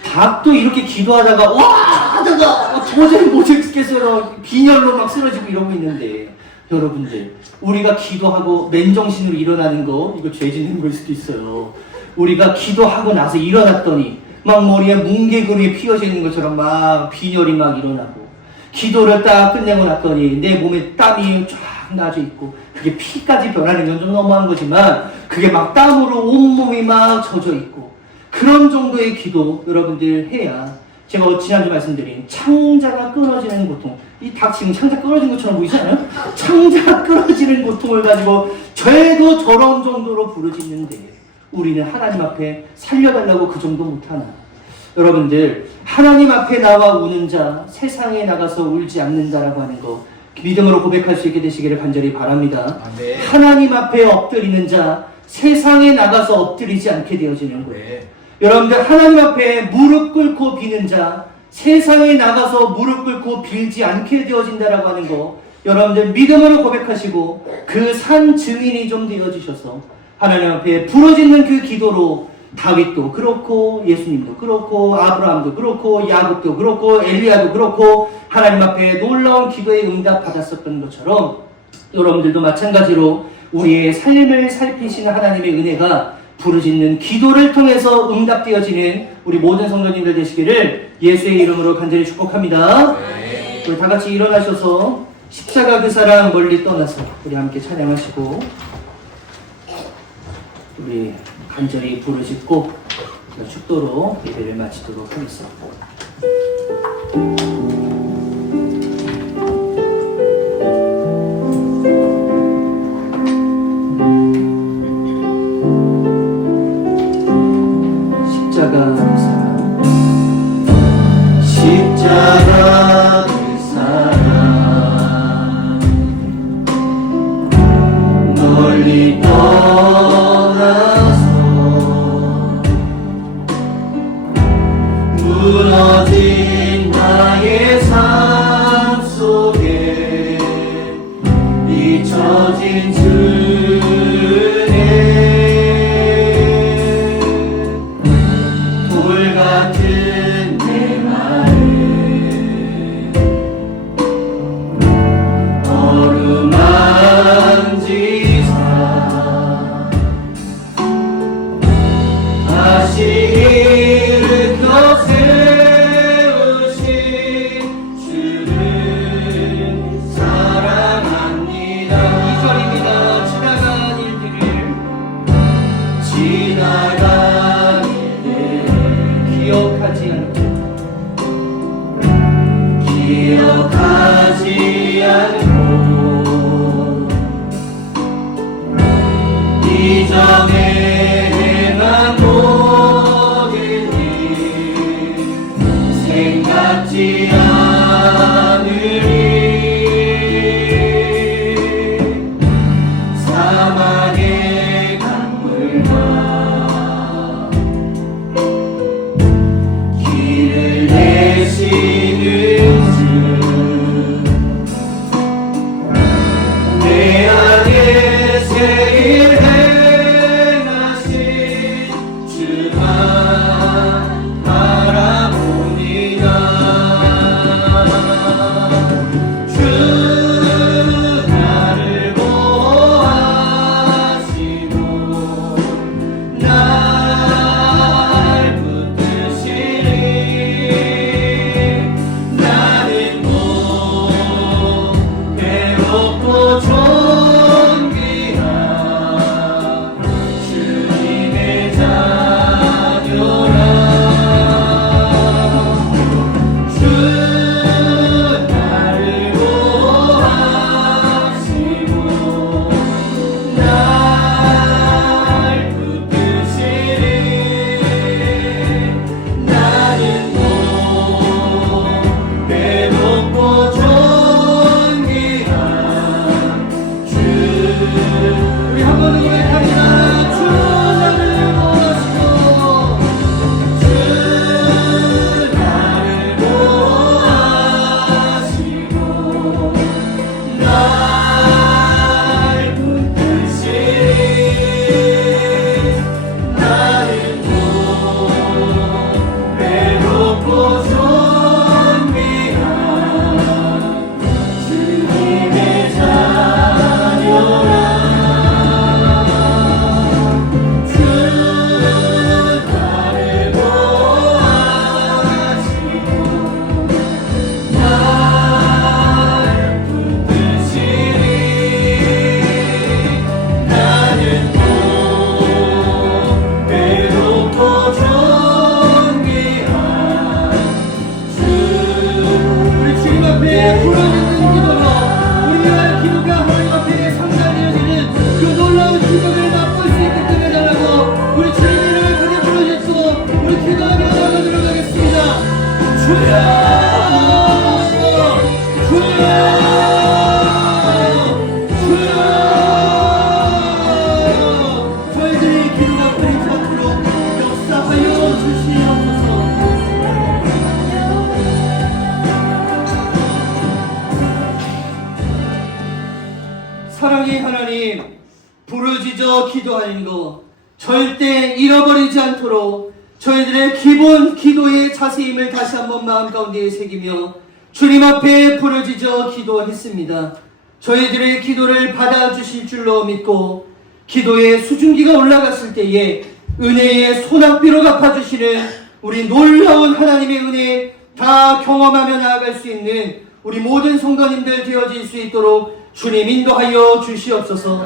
닭도 이렇게 기도하다가, 와! 하다가 도저히 못 참겠어요. 빈혈로 막 쓰러지고 이러고 있는데. 여러분들, 우리가 기도하고 맨정신으로 일어나는 거, 이거 죄 짓는 거일 수도 있어요. 우리가 기도하고 나서 일어났더니, 막 머리에 뭉게구름이 피어지는 것처럼 막 빈혈이 막 일어나고, 기도를 딱 끝내고 났더니 내 몸에 땀이 쫙 나져 있고, 그게 피까지 변하는 건 좀 너무한 거지만, 그게 막 땀으로 온몸이 막 젖어 있고, 그런 정도의 기도 여러분들 해야, 제가 지난주 말씀드린 창자가 끊어지는 고통, 이 닭 지금 창자 끊어진 것처럼 보이지 않아요? 창자가 끊어지는 고통을 가지고 죄도 저런 정도로 부르짖는데 우리는 하나님 앞에 살려달라고 그 정도 못하나? 여러분들, 하나님 앞에 나와 우는 자 세상에 나가서 울지 않는다라고 하는 거 믿음으로 고백할 수 있게 되시기를 간절히 바랍니다. 네. 하나님 앞에 엎드리는 자 세상에 나가서 엎드리지 않게 되어지는 거예요. 네. 여러분들, 하나님 앞에 무릎 꿇고 비는 자 세상에 나가서 무릎 꿇고 빌지 않게 되어진다라고 하는 거 여러분들 믿음으로 고백하시고 그 산 증인이 좀 되어주셔서 하나님 앞에 부르짖는 그 기도로 다윗도 그렇고 예수님도 그렇고 아브라함도 그렇고 야곱도 그렇고 엘리야도 그렇고 하나님 앞에 놀라운 기도에 응답받았었던 것처럼 여러분들도 마찬가지로 우리의 삶을 살피시는 하나님의 은혜가 부르짖는 기도를 통해서 응답되어지는 우리 모든 성도님들 되시기를 예수의 이름으로 간절히 축복합니다. 네. 우리 다 같이 일어나셔서 십자가 그 사랑 멀리 떠나서 우리 함께 찬양하시고 우리 간절히 부르짖고 축도로 예배를 마치도록 하겠습니다. 십자가 그 사랑, 십자가 그 사랑, 멀리 떠나서 무너진 나의 삶 속에 잊혀진 주네 돌 같은 내 마음 어루만지사 다시 일으켜 세우신 주를 사랑합니다. 2절입니다. 지나간 일들을 기억하지 않고 이전에 행한 모든 일 생각지 않으리 사막의 강물과 길을 내시는 주 내 안에 새 일 행하사 기도하는 것 절대 잃어버리지 않도록 저희들의 기본 기도의 자세임을 다시 한번 마음 가운데 새기며 주님 앞에 부르짖어 기도했습니다. 저희들의 기도를 받아주실 줄로 믿고 기도의 수증기가 올라갔을 때에 은혜의 소낙비로 갚아주시는 우리 놀라운 하나님의 은혜 다 경험하며 나아갈 수 있는 우리 모든 성도님들 되어질 수 있도록 주님 인도하여 주시옵소서.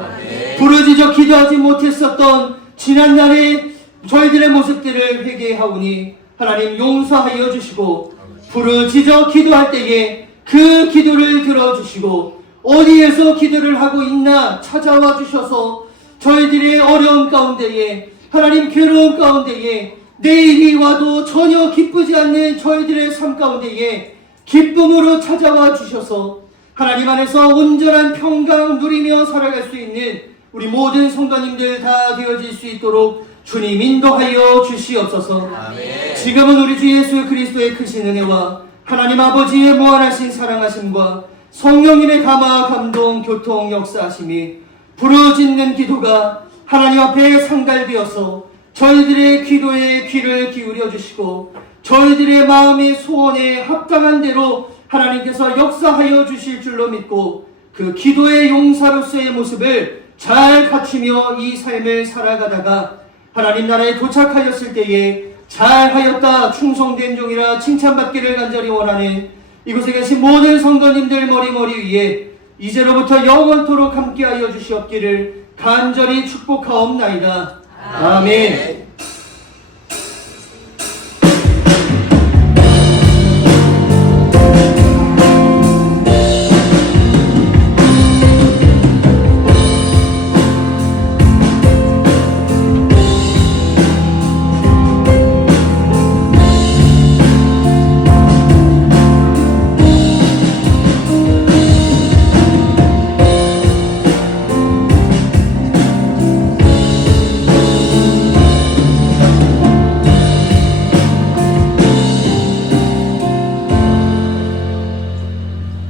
부르짖어 기도하지 못했었던 지난날의 저희들의 모습들을 회개하오니 하나님 용서하여 주시고 부르짖어 기도할 때에 그 기도를 들어주시고 어디에서 기도를 하고 있나 찾아와 주셔서 저희들의 어려움 가운데에 하나님 괴로움 가운데에 내일이 와도 전혀 기쁘지 않는 저희들의 삶 가운데에 기쁨으로 찾아와 주셔서 하나님 안에서 온전한 평강 누리며 살아갈 수 있는 우리 모든 성도님들 다 되어질 수 있도록 주님 인도하여 주시옵소서. 아멘. 지금은 우리 주 예수 그리스도의 크신 은혜와 하나님 아버지의 무한하신 사랑하심과 성령님의 감화 감동 교통 역사하심이 부르짖는 기도가 하나님 앞에 상달되어서 저희들의 기도에 귀를 기울여 주시고 저희들의 마음의 소원에 합당한 대로 하나님께서 역사하여 주실 줄로 믿고 그 기도의 용사로서의 모습을 잘 갖추며 이 삶을 살아가다가 하나님 나라에 도착하였을 때에 잘하였다 충성된 종이라 칭찬받기를 간절히 원하는 이곳에 계신 모든 성도님들 머리 위에 이제로부터 영원토록 함께하여 주시옵기를 간절히 축복하옵나이다. 아멘.